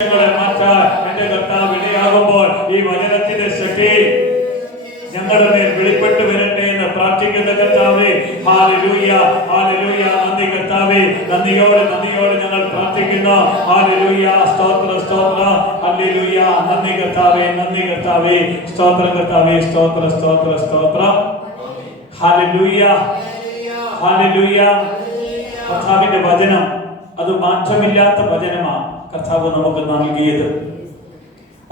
മാറ്റാൻ എന്റെ കർത്താവ് ഇടയാകുമ്പോൾ ഈ വചനത്തിന്റെ ശക്തി ഞങ്ങളുടെ മേൽ വെളിപ്പെട്ട് വരട്ടെ എന്ന് പ്രാർത്ഥിക്കുന്ന കർത്താവേ, ഹല്ലേലൂയ, ഹല്ലേലൂയ. നന്ദി കർത്താവേ, നന്ദിയോടെ ഞങ്ങൾ പ്രാർത്ഥിക്കുന്നു. ഹല്ലേലൂയ, സ്തോത്രം, സ്തോത്രം, ഹല്ലേലൂയ. നന്ദി കർത്താവേ, സ്തോത്രം കർത്താവേ, സ്തോത്രം. Hallelujah, hallelujah. കർത്താവിന്റെ വചനം അത് മാറ്റമില്ലാത്ത വചനമാണ് കർത്താവ് നമുക്ക് നൽകിയത്.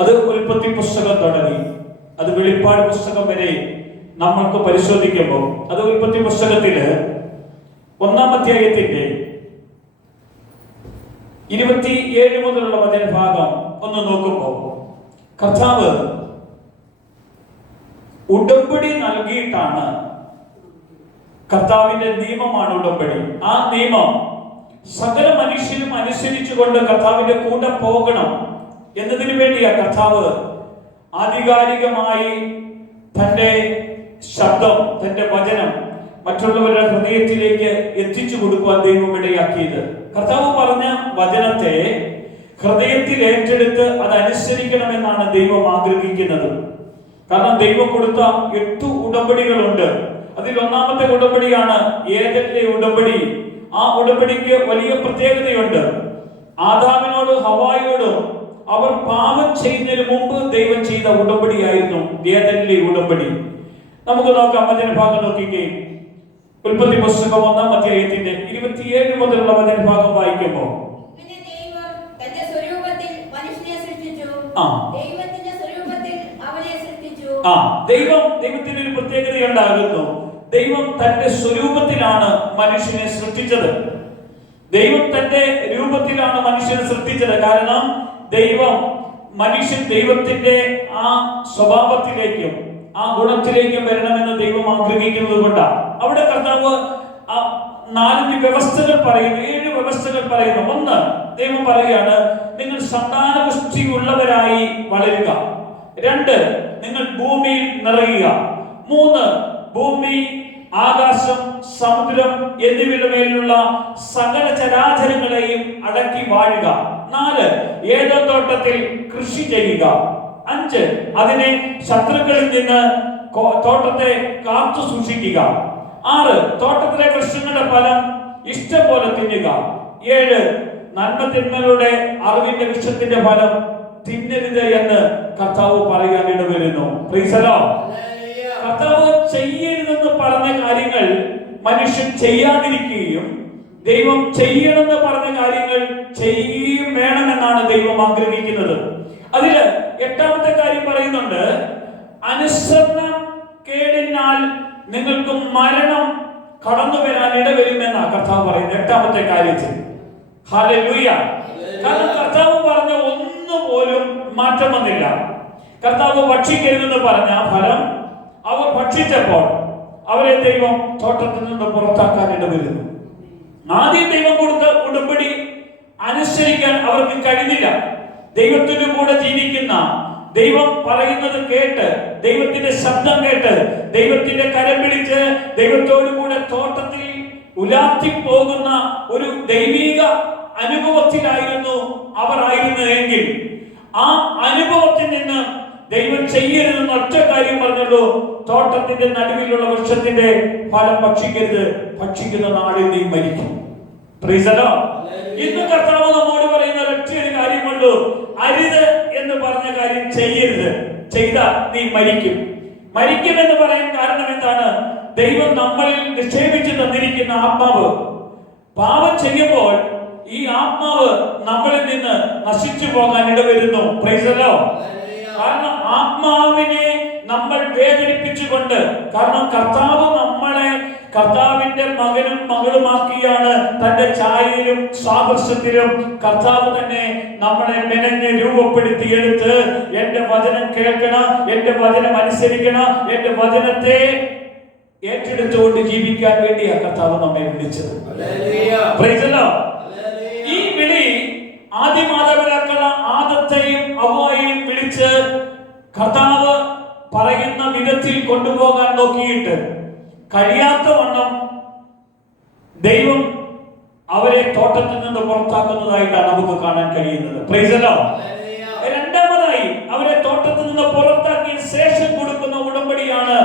അത് ഉൽപ്പത്തി പുസ്തകം തുടങ്ങി അത് വെളിപ്പാട് പുസ്തകം വരെ നമ്മൾക്ക് പരിശോധിക്കുമ്പോൾ അത് ഉൽപ്പത്തി പുസ്തകത്തില് 1-ാം അധ്യായത്തിന്റെ 27 മുതലുള്ള വചനഭാഗം ഒന്ന് നോക്കുമ്പോൾ കർത്താവ് ഉടമ്പടി നൽകിയിട്ടാണ്. കർത്താവിന്റെ നിയമമാണ് ഉടമ്പടി. ആ നിയമം സകല മനുഷ്യരും അനുസരിച്ചുകൊണ്ട് കർത്താവിന്റെ കൂടെ പോകണം എന്നതിനു വേണ്ടിയാ കർത്താവ് ആധികാരികമായി തന്റെ ശബ്ദം, തന്റെ വചനം മറ്റുള്ളവരുടെ ഹൃദയത്തിലേക്ക് എത്തിച്ചു കൊടുക്കുവാൻ ദൈവം ഇടയാക്കിയത്. കർത്താവ് പറഞ്ഞ വചനത്തെ ഹൃദയത്തിൽ ഏറ്റെടുത്ത് അതനുസരിക്കണമെന്നാണ് ദൈവം ആഗ്രഹിക്കുന്നത്. കാരണം ദൈവം കൊടുത്ത 8 ഉടമ്പടികളുണ്ട്. അതിൽ 1-ാമത്തെ ഉടമ്പടിയാണ് ഏദനിലെ ഉടമ്പടി. ആ ഉടമ്പടിക്ക് വലിയ പ്രത്യേകതയുണ്ട്. ആദാമിനോട് ഹവ്വായോടും അവർ പാപം ചെയ്യുന്നതിന് മുമ്പ് ദൈവം ചെയ്ത ഉടമ്പടിയായിരുന്നു ഏദനിലെ ഉടമ്പടി. നമുക്ക് നോക്കാം, വചനഭാഗം നോക്കിക്കേ. ഉൽപ്പത്തി പുസ്തകം 1-ാം അധ്യായത്തിന്റെ 27 മുതലുള്ള വചനഭാഗം വായിക്കുമ്പോൾ ദൈവത്തിന് ഒരു പ്രത്യേകത ഉണ്ടാകുന്നു. ദൈവം തന്റെ സ്വരൂപത്തിലാണ് മനുഷ്യനെ സൃഷ്ടിച്ചത്. ദൈവം തന്റെ രൂപത്തിലാണ് മനുഷ്യനെ സൃഷ്ടിച്ചത്. കാരണം മനുഷ്യൻ ദൈവത്തിന്റെ ആ സ്വഭാവത്തിലേക്കും ആ ഗുണത്തിലേക്കും വരണമെന്ന് ദൈവം ആഗ്രഹിക്കുന്നത് കൊണ്ടാണ്. അവിടെ കർത്താവ് 4 വ്യവസ്ഥകൾ പറയുന്നു, 7 വ്യവസ്ഥകൾ പറയുന്നു. 1, ദൈവം പറയുകയാണ്, നിങ്ങൾ സന്താനപുഷ്ടിയുള്ളവരായി വളരുക. 2, നിങ്ങൾ ഭൂമിയിൽ നിറയുക. 3, ഭൂമി, ആകാശം, സമുദ്രം എന്നിവയുടെ മേലുള്ള സകല ചരാചരങ്ങളെയും അടക്കി വാഴുക. 4, ഏദൻ തോട്ടത്തിൽ കൃഷി ചെയ്യുക. 5, അതിനെ ശത്രുക്കളിൽ നിന്ന് തോട്ടത്തെ കാത്തു സൂക്ഷിക്കുക. 6, തോട്ടത്തിലെ വൃക്ഷങ്ങളുടെ ഫലം ഇഷ്ടം പോലെ തിന്നുക. 7, നന്മതിന്മകളുടെ അറിവിന്റെ വൃക്ഷത്തിന്റെ ഫലം തിന്നരുത് എന്ന് കർത്താവ് പറയാൻ ഇടവരുന്നു. Price the Lord. കർത്താവ് ചെയ്യരുതെന്ന് പറഞ്ഞ കാര്യങ്ങൾ മനുഷ്യൻ ചെയ്യാതിരിക്കുകയും ദൈവം ചെയ്യണമെന്ന് പറഞ്ഞ കാര്യങ്ങൾ ചെയ്യുകയും വേണമെന്നാണ് ദൈവം ആഗ്രഹിക്കുന്നത്. അതില് 8-ാമത്തെ കാര്യം പറയുന്നുണ്ട്, അനുസരണം കേടിനാൽ നിങ്ങൾക്ക് മരണം കടന്നു വരാൻ ഇടവരുമെന്നാണ് കർത്താവ് പറയുന്നത് 8-ാമത്തെ കാര്യത്തിൽ. ഹല്ലേലൂയ. കാരണം കർത്താവ് പറഞ്ഞ ഒന്നുപോലും മാറ്റം വന്നില്ല. കർത്താവ് ഭക്ഷിക്കരുതെന്ന് പറഞ്ഞ ഫലം അവർ ഭക്ഷിച്ചപ്പോൾ അവരെ ദൈവം തോട്ടത്തിൽ നിന്ന് പുറത്താക്കാൻ ഇടവരുന്നു. ആദ്യം ദൈവം കൊടുത്ത ഉടമ്പടി അനുസരിക്കാൻ അവർക്ക് കഴിഞ്ഞില്ല. ദൈവത്തിന്റെ കൂടെ ജീവിക്കുന്ന, ദൈവം പറയുന്നത് കേട്ട്, ദൈവത്തിന്റെ ശബ്ദം കേട്ട്, ദൈവത്തിന്റെ കരം പിടിച്ച് ദൈവത്തോടു കൂടെ തോട്ടത്തിൽ ഉലാത്തി പോകുന്ന ഒരു ദൈവിക അനുഭവത്തിലായിരുന്നു അവർ ആയിരുന്നതെങ്കിൽ ആ അനുഭവത്തിൽ നിന്ന് ദൈവം ചെയ്യരുതെന്ന് ഒറ്റ കാര്യം പറഞ്ഞുള്ളൂ, തോട്ടത്തിന്റെ നടുവിലുള്ള വൃക്ഷത്തിന്റെ ഫലം ഭക്ഷിക്കരുത്, ഭക്ഷിക്കുന്ന നാളിൽ നീ മരിക്കും. Price the Lord. ഇന്ന് കർത്താവ് നമ്മോട് പറയുന്ന ഒറ്റ ഒരു കാര്യമുള്ളൂ, അരുത് എന്ന് പറഞ്ഞ കാര്യം ചെയ്യരുത്, ചെയ്താൽ നീ മരിക്കും. മരിക്കുമെന്ന് പറയാൻ കാരണം എന്താണ്? ദൈവം നമ്മളിൽ നിക്ഷേപിച്ചു തന്നിരിക്കുന്ന ആത്മാവ് പാപം ചെയ്യുമ്പോൾ ഈ ആത്മാവ് നമ്മളിൽ നിന്ന് നശിച്ചു പോകാൻ ഇടവരുന്നു. Price the Lord. കാരണം ആത്മാവിനെ നമ്മൾ വേദനിപ്പിച്ചുകൊണ്ട്, കാരണം കർത്താവ് നമ്മളെ കർത്താവിന്റെ മകനും മകളുമാക്കിയാണ്, തന്റെ ഛായയിലും സാദൃശ്യത്തിലും കർത്താവ് തന്നെ നമ്മളെ മെനഞ്ഞ് രൂപപ്പെടുത്തിയെടുത്ത് എന്റെ വചനം കേൾക്കണം, എന്റെ വചനം അനുസരിക്കണം, എന്റെ വചനത്തെ ഏറ്റെടുത്തുകൊണ്ട് ജീവിക്കാൻ വേണ്ടിയാണ് കർത്താവ് നമ്മെ വിളിച്ചത്. Price the Lord. ഈ വിളി ആദ്യ മാതാപിതാക്കളെ ആദത്തെയും ഹവ്വായെയും വിളിച്ച് കർത്താവ് പറയുന്ന വിധത്തിൽ കൊണ്ടുപോകാൻ നോക്കിയിട്ട് കഴിയാത്ത വണ്ണം ദൈവം അവരെ തോട്ടത്തിൽ നിന്ന് പുറത്താക്കുന്നതായിട്ടാണ് നമുക്ക് കാണാൻ കഴിയുന്നത്. Price the Lord. രണ്ടാമതായി അവരെ തോട്ടത്തിൽ നിന്ന് പുറത്താക്കിയ ശേഷം കൊടുക്കുന്ന ഉടമ്പടിയാണ്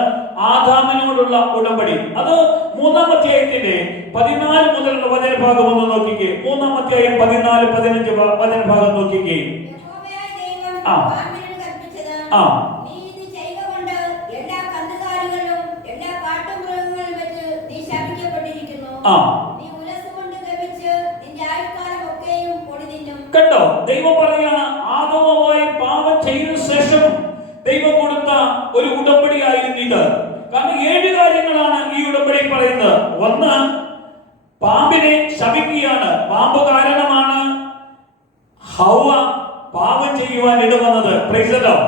ആദാമിനോടുള്ള ഉടമ്പടി. അത് 3-ാം അധ്യായത്തിന്റെ 14 മുതലുള്ള വചനഭാഗം ഒന്ന് നോക്കിക്കേ. 3-ാം അധ്യായം 14-15 വചനഭാഗം നോക്കിക്കേ. കണ്ടോ, ദൈവം പറയാണ് ആദവുമായി പാപം ചെയ്ത ശേഷം ദൈവം കൊടുത്ത ഒരു ഉടമ്പടി ആയിരുന്നു ഇത്. കാരണം 7 കാര്യങ്ങളാണ് ഈ ഉടമ്പടി പറയുന്നത്. ഒന്ന്, പാമ്പിനെ ശപിക്കുകയാണ്. പാമ്പ് കാരണമാണ് ഹൗവ പാപം ചെയ്യുവാൻ ഇടവന്നത്. Price the Lord.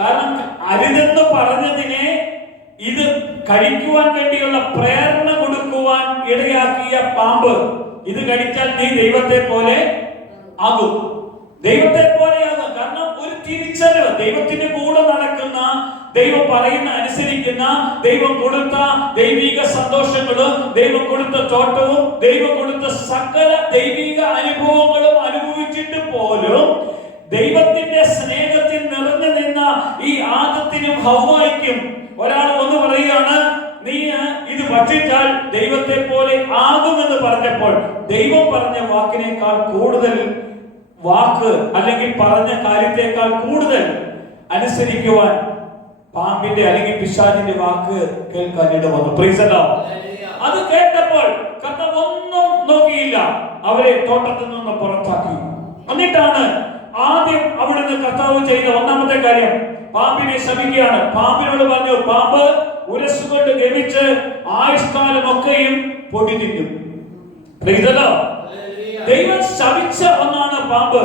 കാരണം അരുതെന്ന് പറഞ്ഞതിനെ ഇത് കഴിക്കുവാൻ വേണ്ടിയുള്ള പ്രേരണ കൊടുക്കുവാൻ ഇടയാക്കിയ പാമ്പ്. ഇത് കഴിച്ചാൽ നീ ദൈവത്തെ പോലെ ആകും, ദൈവത്തെ പോലെയാകും. കാരണം ഒരു തിരിച്ചറിവ്, ദൈവത്തിന്റെ കൂടെ നടക്കുന്ന, ദൈവം പറയുന്ന അനുസരിക്കുന്ന, ദൈവം കൊടുത്ത ദൈവിക സന്തോഷങ്ങളും ദൈവം കൊടുത്ത തോട്ടവും ദൈവം കൊടുത്ത സകല ദൈവിക അനുഭവങ്ങളും അനുഭവിച്ചിട്ട് പോലും ദൈവത്തിന്റെ സ്നേഹത്തിൽ നിറഞ്ഞു നിന്ന ഈ ആദത്തിനും ഹവ്വായ്ക്കും ഒരാൾ ഒന്ന് പറയുകയാണ്, നീ ഇത് ഭക്ഷിച്ചാൽ ദൈവത്തെ പോലെ ആകുമെന്ന് പറഞ്ഞപ്പോൾ ദൈവം പറഞ്ഞ വാക്കിനേക്കാൾ കൂടുതൽ വാക്ക് അല്ലെങ്കിൽ പറഞ്ഞ കാര്യത്തെക്കാൾ കൂടുതൽ അനുസരിക്കുവാൻ പാമ്പിന്റെ അല്ലെങ്കിൽ പിശാചിന്റെ വാക്ക് കേൾക്കാൻ ഇടവന്നു. Price the Lord. അത് കേട്ടപ്പോൾ കർത്താവ് ഒന്നും നോക്കിയില്ല, അവരെ തോട്ടത്തിൽ നിന്ന് പുറത്താക്കി. എന്നിട്ടാണ് ആദ്യം അവിടുന്ന് കർത്താവ് ചെയ്ത ഒന്നാമത്തെ കാര്യം പാമ്പിനെ ശപിക്കുകയാണ്. പാമ്പിനോട് പറഞ്ഞു, പാമ്പ് ഉരസുകൊണ്ട് ഗമിച്ച് ആയുഷ്കാലമൊക്കെയും പൊടി തിന്നും. Price the Lord. ദൈവം ശപിച്ച ഒന്നാണ് പാമ്പ്.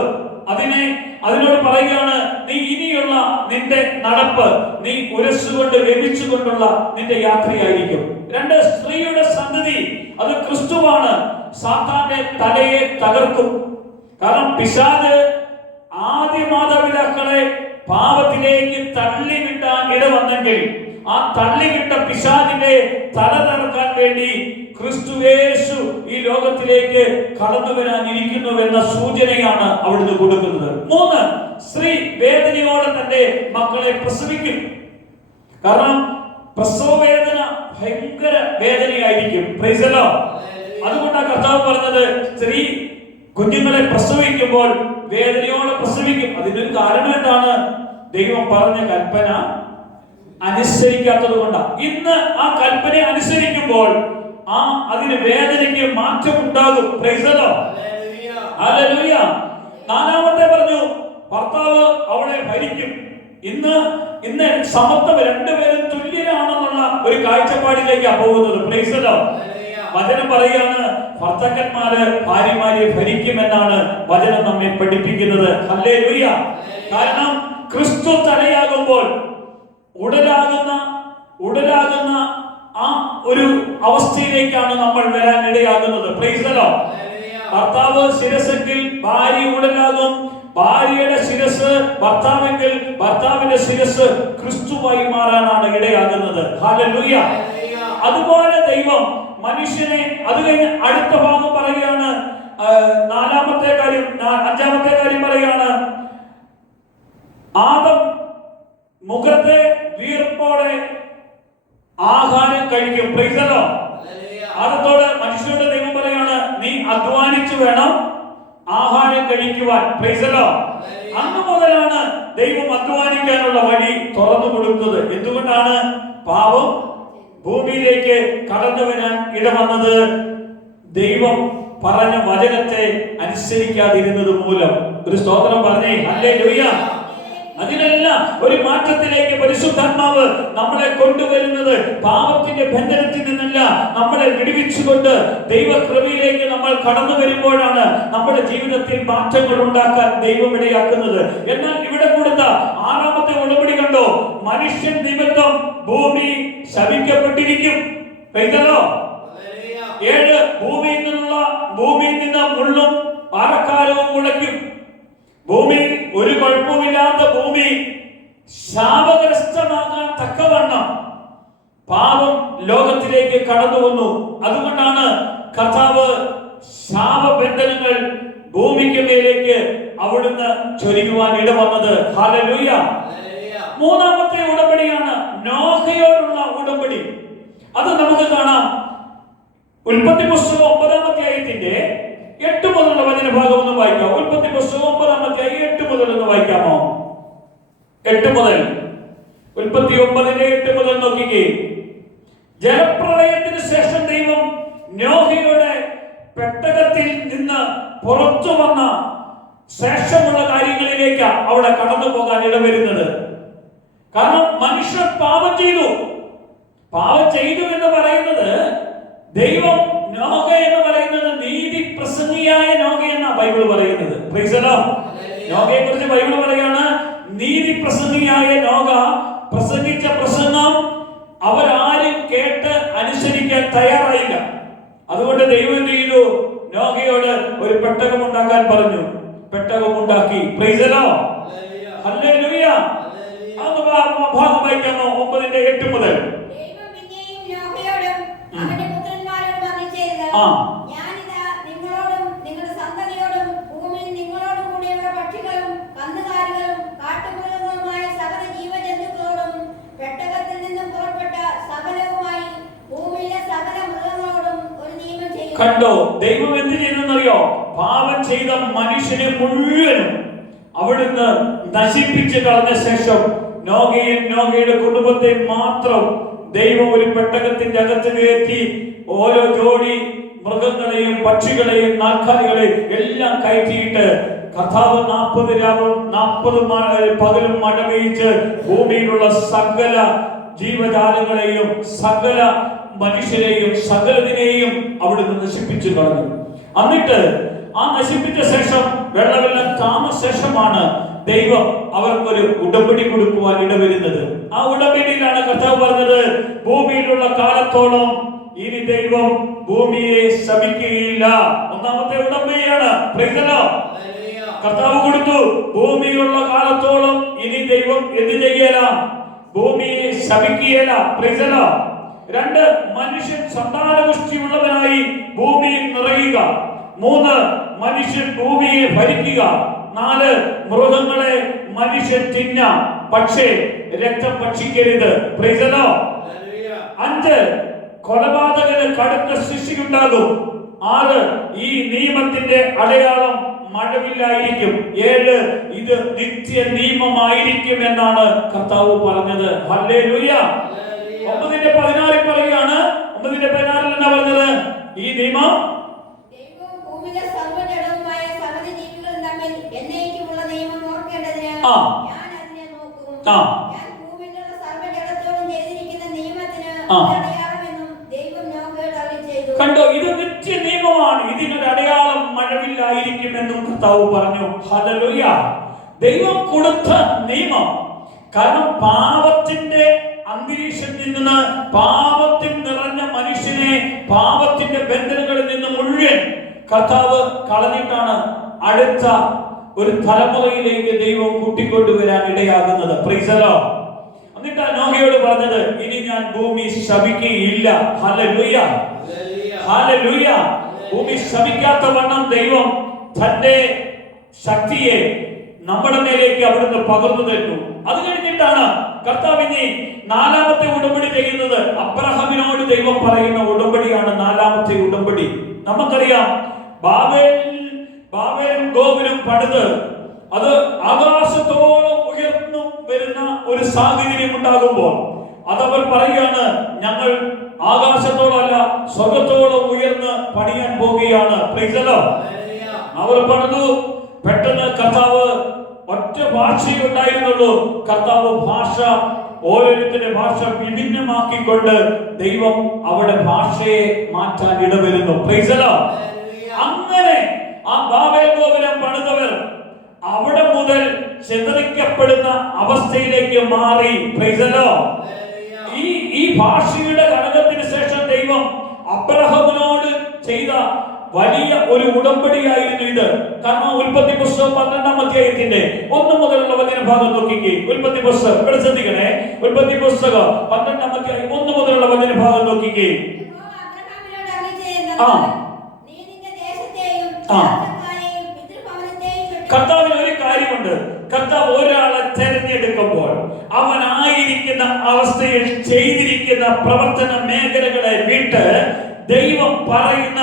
അതിനോട് പറയുകയാണ്, നീ ഇനിയുള്ള നിന്റെ നടപ്പ് നീ ഉരസുകൊണ്ട് ഗമിച്ചുകൊണ്ടുള്ള നിന്റെ യാത്രയായിരിക്കും. 2, സ്ത്രീയുടെ സന്തതി, അത് ക്രിസ്തുവാണ്, സാത്താന്റെ തലയെ തകർക്കും. കാരണം പിശാച് ആദ്യ മാതാപിതാക്കളെ പാപത്തിലേക്ക് തള്ളിവിട്ടാൻ ഇടവന്നെങ്കിൽ ആ തള്ളിവിട്ട പിശാചിന്റെ തല തകർക്കാൻ വേണ്ടി ക്രിസ്തുയേശു ഈ ലോകത്തിലേക്ക് കടന്നു വരാനിരിക്കുന്നുവെന്ന സൂചനയാണ് അവിടുന്ന് കൊടുക്കുന്നത്. 3, സ്ത്രീ വേദനയോടെ തന്റെ മക്കളെ പ്രസവിക്കും. കാരണം പ്രസവ വേദന ഭയങ്കര വേദനയായിരിക്കും. Price the Lord. അതുകൊണ്ടാണ് കർത്താവ് പറഞ്ഞത്, സ്ത്രീ കുഞ്ഞുങ്ങളെ പ്രസവിക്കുമ്പോൾ വേദനയോടെ പ്രസവിക്കും. അതിനൊരു കാരണം എന്താണ്? ദൈവം പറഞ്ഞ കൽപ്പന അനുസരിക്കാത്തത് കൊണ്ടാണ്. ഇന്ന് ആ കൽപ്പന അനുസരിക്കുമ്പോൾ അതിന് വേദനയ്ക്ക് മാറ്റം ഉണ്ടാകും. Price the Lord. ഹല്ലേലൂയ. 4-ാമത്തെ പറഞ്ഞു, ഭർത്താവ് അവളെ ഭരിക്കും. ഇന്ന് സമത്വം, രണ്ടുപേരും തുല്യരാണെന്നുള്ള ഒരു കാഴ്ചപ്പാടിലേക്കാണ് പോകുന്നത്. Price the Lord. വചനം പറയാണ്, ഭർത്താക്കന്മാര് ഭാര്യമാരെ ഭരിക്കുമെന്നാണ് വചനം നമ്മെ പഠിപ്പിക്കുന്നത്. ഹല്ലേലൂയ. കാരണം ക്രിസ്തു തലയാകുമ്പോൾ ഉടലാകുന്ന ആ ഒരു അവസ്ഥയിലേക്കാണ് നമ്മൾ വരാൻ ഇടയാകുന്നത്. Praise the Lord. ഭർത്താവ് ശിരസ്സെങ്കിൽ ഭാര്യ ഉടലാകും, ഭാര്യയുടെ ശിരസ് ഭർത്താവെങ്കിൽ ഭർത്താവിന്റെ ശിരസ് ക്രിസ്തുവായി മാറാനാണ് ഇടയാകുന്നത്. ഹല്ലേലൂയ. അതുപോലെ ദൈവം മനുഷ്യനെ, അത് കഴിഞ്ഞ് അടുത്ത ഭാഗം പറയുകയാണ്, 5-ാമത്തെ കാര്യം പറയുകയാണ്, ആദം മുഖത്തെ വീർപ്പോടെ ആഹാരം കഴിക്കും. Price the Lord. ആദത്തോട്, മനുഷ്യരോട് ദൈവം പറയാണ്, നീ അധ്വാനിച്ചു വേണം ആഹാരം കഴിക്കുവാൻ. Price the Lord. അന്ന് മുതലാണ് ദൈവം അധ്വാനിക്കാനുള്ള വഴി തുറന്നു കൊടുത്തത്. എന്തുകൊണ്ടാണ്? പാപം ഭൂമിയിലേക്ക് കടന്നു വരാൻ ഇടവന്നത് ദൈവം പറഞ്ഞ വചനത്തെ അനുസരിക്കാതിരുന്നത് മൂലം. ഒരു സ്തോത്രം പറഞ്ഞേ. ഹല്ലേലൂയ. അതിനെല്ലാം ഒരു മാറ്റത്തിലേക്ക് പരിശുദ്ധാത്മാവ് നമ്മളെ കൊണ്ടുവരുന്നത് പാപത്തിന്റെ ബന്ധനത്തിൽ നിന്നല്ല, നമ്മളെ വിടുവിച്ചുകൊണ്ട് ദൈവകൃപയിലേക്ക് നമ്മൾ കടന്നു വരുമ്പോഴാണ് നമ്മുടെ ജീവിതത്തിൽ മാറ്റങ്ങൾ ഉണ്ടാക്കാൻ ദൈവം ഇടയാക്കുന്നത്. എന്നാൽ ഇവിടെ കൊടുത്ത 6-ാമത്തെ ഉടമ്പടി കണ്ടോ, മനുഷ്യൻ നിമിത്തം ഭൂമി ശപിക്കപ്പെട്ടിരിക്കും. 7, ഭൂമിയിൽ നിന്ന് മുള്ളും പാറക്കാലവും മുളയ്ക്കും. ഭൂമി, ഒരു കുഴപ്പമില്ലാത്ത ഭൂമി ശാപഗ്രസ്തമാകാൻ തക്കവണ്ണം പാപം ലോകത്തിലേക്ക് കടന്നു വന്നു. അതുകൊണ്ടാണ് കർത്താവ് അനുഗ്രഹങ്ങൾ ഭൂമിക്ക് മേലേക്ക് അവിടുന്ന് ചൊരിയുവാൻ ഇടവന്നത്. ഹല്ലേലൂയ. മൂന്നാമത്തെ ഉടമ്പടിയാണ് നോഹയോടുള്ള ഉടമ്പടി. അത് നമുക്ക് കാണാം. ഉൽപ്പത്തി പുസ്തകം 9-ാം അധ്യായത്തിന്റെ 8 മുതലുള്ള വചനഭാഗം ഒന്ന് വായിക്കാം. ഉൽപ്പത്തി പുസ്തകം 9-ാം അധ്യായം 8 മുതൽ ഒന്ന് വായിക്കാമോ? 8 മുതൽ, ഉൽപ്പത്തി 9-ന്റെ 8 മുതൽ നോക്കിക്കേ. ജലപ്രളയത്തിന് ശേഷം ദൈവം നോഹയുടെ പെട്ടകത്തിൽ നിന്ന് പുറത്തു വന്ന ശേഷമുള്ള കാര്യങ്ങളിലേക്ക് അവിടെ കടന്നു പോകാൻ ഇടവരുന്നത്. കാരണം മനുഷ്യർ പാപം ചെയ്തു. പാപം ചെയ്തു എന്ന് പറയുന്നത് ദൈവം നോഹ എന്ന് പറയുന്നത് നീതി പ്രസംഗിയായ നോഹ എന്ന ബൈബിൾ പറയുന്നത്. Price the Lord. നോഹയെ കുറിച്ച് ബൈബിൾ പറയാണ്, നീതി പ്രസംഗിയായ നോഹ പ്രസംഗിച്ച പ്രസംഗം അവരാരും കേട്ട് അനുസരിക്കാൻ തയ്യാറായില്ല. അതുകൊണ്ട് ദൈവം എന്ത് ചെയ്തു? നോഹയോട് ഒരു പെട്ടകം ഉണ്ടാക്കാൻ പറഞ്ഞു. പെട്ടകം ഉണ്ടാക്കി. Price the Lord. ഹല്ലേലൂയ. അത് ഭാഗം വായിക്കാമോ? 9-ന്റെ 8 മുതൽ. ഞാനിതാ നിങ്ങളോടും നിങ്ങളുടെ സന്തതിയോടും ഭൂമിയിൽ നിങ്ങളോടും കൂടെയുള്ള പക്ഷികളും കന്നുകാലികളും കാട്ടുമൃഗങ്ങളുമായ സകല ജീവജന്തുക്കളോടും പെട്ടകത്തിൽ നിന്നും പുറപ്പെട്ട സകലവുമായി ഭൂമിയിലെ സകല മൃഗങ്ങളോടും ഒരു നിയമം ചെയ്യും. കണ്ടോ ദൈവം എന്ത് ചെയ്തെന്നറിയോ? പാപം ചെയ്ത മനുഷ്യനെ മുഴുവനും അവിടുന്ന് നശിപ്പിച്ച് കളഞ്ഞ ശേഷം നോഹയെയും നോഹയുടെ കുടുംബത്തെ മാത്രം ദൈവം ഒരു പെട്ടകത്തിന്റെ അകത്ത് കയറ്റി ഓരോ ജോഡി മൃഗങ്ങളെയും പക്ഷികളെയും നാൽക്കാലികളെയും എല്ലാം കയറ്റിയിട്ട് കർത്താവ് 40 രാവും 40 പകലും മഴ പെയ്ച്ച് ഭൂമിയിലുള്ള സകല ജീവജാലങ്ങളെയും സകല മനുഷ്യരെയും സകലതിനെയും അവിടുന്ന് നശിപ്പിച്ചു കളഞ്ഞു. എന്നിട്ട് ആ നശിപ്പിച്ച ശേഷം വെള്ളമെല്ലാം താമസശേഷമാണ് ദൈവം അവർക്കൊരു ഉടമ്പടി കൊടുക്കുവാൻ ഇടവരുന്നത്. ആ ഉടമ്പടിയിലാണ് കർത്താവ് പറഞ്ഞത്, ഭൂമിയിലുള്ള കാലത്തോളം ഇനി ദൈവം ഭൂമിയെ ശപിക്കുകയില്ല. ഒന്നാമത്തെ ഉടമ്പടിയാണ്. Price the Lord. കർത്താവ് കൊടുത്തു. ഭൂമിയിലുള്ള കാലത്തോളം ഇനി ദൈവം എന്ത് ചെയ്യല? ഭൂമിയെ ശപിക്കുകയില്ല. Price the Lord. 2, മനുഷ്യൻ സന്താനപുഷ്ടിയുള്ളവനായി ഭൂമിയിൽ നിറയുക. 3, മനുഷ്യൻ ഭൂമിയെ ഭരിക്കുക. 4, മൃഗങ്ങളെ മനുഷ്യൻ തിന്നാം, പക്ഷേ രക്തം ഭക്ഷിക്കരുത്. Praise the Lord. 5, കൊലപാതകന് കടുത്ത ശിക്ഷയുണ്ടാകും. 6, ഈ നിയമത്തിന്റെ അടയാളം മഴവില്ലായിരിക്കും. 7, ഇത് നിത്യ നിയമമായിരിക്കും എന്നാണ് കർത്താവ് പറഞ്ഞത്. ഹല്ലേലൂയ. 9-ന്റെ 16 പറയുകയാണ്. 9-ന്റെ 16 എന്നാ പറഞ്ഞത്? ഈ നിയമം ദൈവവും ഭൂമിയിലെ സർവ്വജഡവുമായ സകല ജീവികളും തമ്മിൽ എന്നേക്കുമുള്ള നിയമം ഓർക്കേണ്ടതിന് ഞാൻ അതിനെ നോക്കും. ഞാൻ ഭൂമിയിലുള്ള സർവ്വജഡത്തോടും ചെയ്തിരിക്കുന്ന നിയമത്തിന് അടയാളമെന്നും ദൈവം നോഹയോട് അരുളിച്ചെയ്തു. കണ്ടോ, ഇത് നിത്യ നിയമമാണ്. ഇതിനൊരു അടയാളം മഴവില്ലായിരിക്കുമെന്നും കർത്താവ് പറഞ്ഞു. ഹല്ലേലൂയ. ദൈവം കൊടുത്ത നിയമം. കാരണം പാപത്തിന്റെ അന്തരീക്ഷത്തിൽ നിന്ന്, പാപത്തിൽ നിറഞ്ഞ മനുഷ്യനെ പാപത്തിന്റെ ബന്ധനങ്ങളിൽ നിന്ന് മുഴുവൻ കർത്താവ് കളഞ്ഞിട്ടാണ് അടുത്ത ഒരു തലമുറയിലേക്ക് ദൈവം കൂട്ടിക്കൊണ്ടുവരാൻ ഇടയാകുന്നത്. Praise the Lord. എന്നിട്ട് നോഹയോട് പറഞ്ഞത്, ഇനി ഞാൻ ഭൂമി ശപിക്കുകയില്ല. ഹല്ലേലൂയ. ഹല്ലേലൂയ. ഭൂമി ശപിക്കാത്ത വണ്ണം ദൈവം തന്റെ ശക്തിയെ നമ്മുടെ മേലേക്ക് അവിടുന്ന് പകർന്നു തരുന്നു. അത് കഴിഞ്ഞിട്ടാണ് കർത്താവിനെ 4ാമത്തെ ഉടമ്പടി ചെയ്യുന്നത്. അബ്രഹാമിനോട് ദൈവം പറയുന്ന ഉടമ്പടിയാണ് 4ാമത്തെ ഉടമ്പടി. നമുക്കറിയാം, ബാബേൽ ഗോപുരം പണിത് അത് ആകാശത്തോളം ഉയർന്നു വരുന്ന ഒരു സാഹചര്യം ഉണ്ടാകുമ്പോൾ അതവർ പറയുകയാണ്, ഞങ്ങൾ ആകാശത്തോളമല്ല സ്വർഗത്തോളം ഉയർന്ന് പണിയാൻ പോവുകയാണ്. Price the Lord. അവർ പണിതു. പെട്ടെന്ന് കർത്താവ് ഒറ്റ ഭാഷയെ ഉണ്ടായിരുന്നുള്ളൂ. കർത്താവ് ഭാഷ, ഓരോരുത്തരുടെ ഭാഷ വിഭിന്നമാക്കിക്കൊണ്ട് ദൈവം അവിടെ ഭാഷയെ മാറ്റാൻ ഇടവരുന്നു. Price the Lord. അങ്ങനെ ആ ബാബേൽ ഗോപുരം പണിതവർ അവിടെ മുതൽ ചിതറിക്കപ്പെടുന്ന അവസ്ഥയിലേക്ക് മാറി. Price the Lord. ഈ ഭാഷയുടെ ഘടകത്തിന് ശേഷം ദൈവം അബ്രഹാമിനോട് ചെയ്ത വലിയ ഒരു ഉടമ്പടിയായിരുന്നു ഇത്. കാരണം ഉൽപ്പത്തി പുസ്തകം 12-ാം അധ്യായത്തിന്റെ 1 മുതലുള്ള വചനഭാഗം നോക്കിക്കേ. ഉൽപ്പത്തി പുസ്തകം ഇവിടെ ശ്രദ്ധിക്കണേ. ഉൽപ്പത്തി പുസ്തകം 12-ാം അധ്യായം 1 മുതലുള്ള വചനഭാഗം നോക്കിക്കേ. നീ നിന്റെ ദേശത്തെയും കർത്താവിന് ഒരു കാര്യമുണ്ട്. കർത്താവ് ഒരാളെ തെരഞ്ഞെടുക്കുമ്പോൾ അവനായിരിക്കുന്ന അവസ്ഥയിൽ ചെയ്തിരിക്കുന്ന പ്രവർത്തന മേഖലകളെ വിട്ട് ദൈവം പറയുന്ന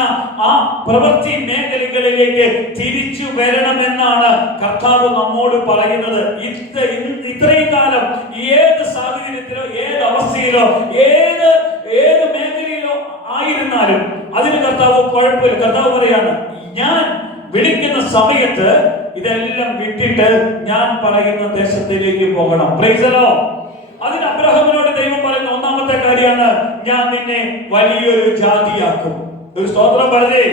ആ പ്രവൃത്തി മേഖലകളിലേക്ക് തിരിച്ചു വരണമെന്നാണ് കർത്താവ് നമ്മോട് പറയുന്നത്. ഇത്രയും കാലം ഏത് സാഹചര്യത്തിലോ ഏത് അവസ്ഥയിലോ ഏത് മേഖലയിലോ ആയിരുന്നാലും അതിന് കർത്താവ് കുഴപ്പമില്ല. കർത്താവ് പറയാണ്, ഞാൻ വിളിക്കുന്ന സമയത്ത് ഇതെല്ലാം വിട്ടിട്ട് ഞാൻ പറയുന്ന ദേശത്തിലേക്ക് പോകണം. Price the Lord. അതിന് അബ്രഹാമിനോട് ദൈവം പറയുന്ന ഒന്നാമത്തെ കാര്യമാണ്, ഞാൻ നിന്നെ വലിയൊരു ജാതിയാക്കും. ഒരു സ്തോത്രം പറഞ്ഞേ.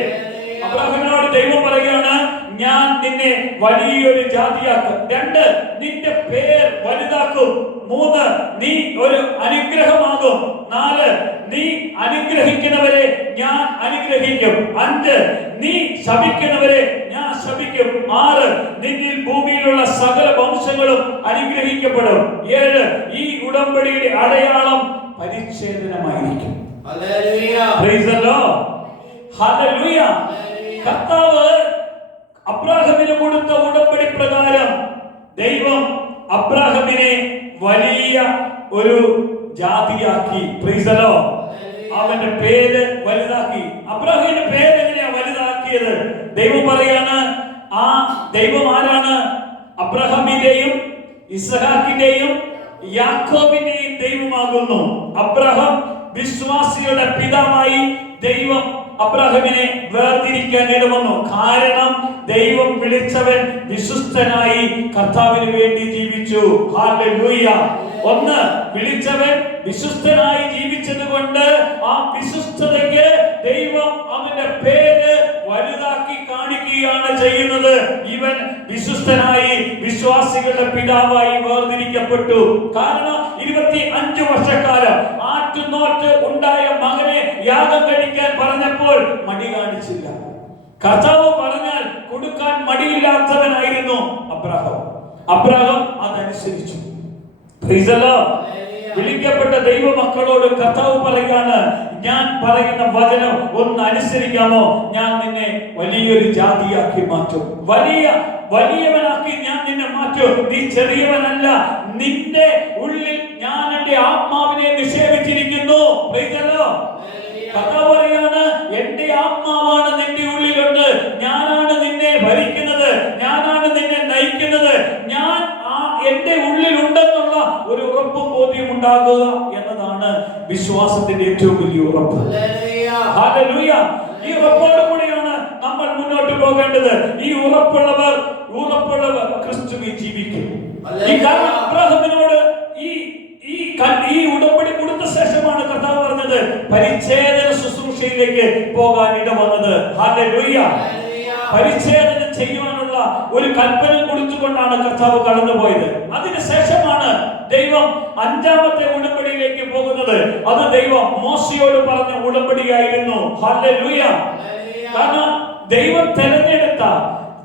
അബ്രഹാമിനോട് ദൈവം പറയുകയാണ്, ഞാൻ നിന്നെ വലിയൊരു ജാതിയാക്കും. 2, നിന്റെ പേർ വലുതാക്കും. 3, നീ ഒരു അനുഗ്രഹമാകും. 4, നീ അനുഗ്രഹിക്കുന്നവരെ ഞാൻ അനുഗ്രഹിക്കും. 5, നീ ശപിക്കുന്നവരെ ഞാൻ ശപിക്കും. 6, നിന്നിൽ ഭൂമിയിലുള്ള സകല വംശങ്ങളും അനുഗ്രഹിക്കപ്പെടും. 7, ഈ ഉടമ്പടിയുടെ അടയാളം പരിച്ഛേദനമായിരിക്കും. Hallelujah. Praise the Lord. Hallelujah. കർത്താവ് അബ്രാഹാമിന് കൊടുത്ത ഉടമ്പടി പ്രകാരം ദൈവം അബ്രാഹാമിനെ വലിയ ഒരു ജാതിയാക്കി. Price the Lord. അവന്റെ പേര് വലുതാക്കി. അബ്രാഹാമിന്റെ പേര് എങ്ങനെയാ വലുതാക്കിയത്? ദൈവം പറയാണ്, ആ ദൈവം ആരാണ്? അബ്രഹാമിന്റെയും ഇസ്ഹാക്കിന്റെയും യാക്കോബിന്റെയും ദൈവമാകുന്നു. അബ്രഹാം വിശ്വാസിയുടെ പിതാവായി ദൈവം അബ്രഹാമിനെ വേർതിരിക്കാൻ ഇടവന്നു. കാരണം ദൈവം വിളിച്ചവൻ വിശ്വസ്തനായി കർത്താവിന് വേണ്ടി ജീവിച്ചു. ഹല്ലേലൂയ. 1, വിളിച്ചവൻ വിശ്വസ്തനായി ജീവിച്ചത് കൊണ്ട് ആ വിശ്വസ്തതയ്ക്ക് ദൈവം അവന്റെ പേര് വലുതാക്കി കാണിക്കുകയാണ് ചെയ്യുന്നത്. ഇവൻ വിശ്വസ്തനായി വിശ്വാസികളുടെ പിതാവായി വേർതിരിക്കപ്പെട്ടു. കാരണം 25 വർഷക്കാലം ആറ്റുനോറ്റ് ഉണ്ടായ മകനെ യാഗം കഴിക്കാൻ പറഞ്ഞപ്പോൾ മടി കാണിച്ചില്ല. കർത്താവ് പറഞ്ഞാൽ കൊടുക്കാൻ മടിയില്ലാത്തവനായിരുന്നു അബ്രഹാം അതനുസരിച്ചു. Praise the Lord. വിളിക്കപ്പെട്ട ദൈവമക്കളോട് കർത്താവ് പറയാണ്, ഞാൻ പറയുന്ന വചനം ഒന്ന് അനുസരിക്കാമോ? ഞാൻ നിന്നെ വലിയൊരു ജാതിയാക്കി മാറ്റും. വലിയവനാക്കി ഞാൻ നിന്നെ മാറ്റും. നീ ചെറിയവനല്ല. നിന്റെ ഉള്ളിൽ ഞാൻ എന്റെ ആത്മാവിനെ നിക്ഷേപിച്ചിരിക്കുന്നു. Price the Lord. കർത്താവ് പറയാണ്, എന്റെ ആത്മാവാണ് നിന്റെ ഉള്ളിലുണ്ട്. ഞാനാണ് നിന്നെ ഭരിക്കുന്നത്. ഞാനാണ് നിന്നെ നയിക്കുന്നത്. ഞാൻ എന്റെ ഉള്ളിൽ ഉണ്ടെന്നുള്ള ഒരു ഉറപ്പും ബോധ്യം ഉണ്ടാകുക എന്നതാണ് വിശ്വാസത്തിന്റെ ഏറ്റവും വലിയ ഉറപ്പ്. ഹല്ലേലൂയ. ഈ ഉറപ്പോട് കൂടിയാണ് നമ്മൾ മുന്നോട്ട് പോകേണ്ടത്. ഈ ഉറപ്പുള്ളവർ ക്രിസ്തുവിൽ ജീവിക്കും. ഈ കാരണം അബ്രഹാമിനോട് ഈ ഉടമ്പടി കൊടുത്ത ശേഷമാണ് കർത്താവ് പറഞ്ഞത് പരിച്ഛേദന ശുശ്രൂഷയിലേക്ക് പോകാൻ ഇടവന്നത്. ഹല്ലേലൂയ. പരിച്ഛേദന ചെയ്യുവാനുള്ള ഒരു കൽപ്പന കൊടുത്തുകൊണ്ടാണ് കർത്താവ് കടന്നുപോയത്. അതിനുശേഷമാണ് ദൈവം 5ാമത്തെ ഉടമ്പടിയിലേക്ക് പോകുന്നത്. അത് ദൈവം മോശയോട് പറഞ്ഞ ഉടമ്പടിയായിരുന്നു. ഹല്ലേലൂയ. കാരണം ദൈവം തെരഞ്ഞെടുത്ത,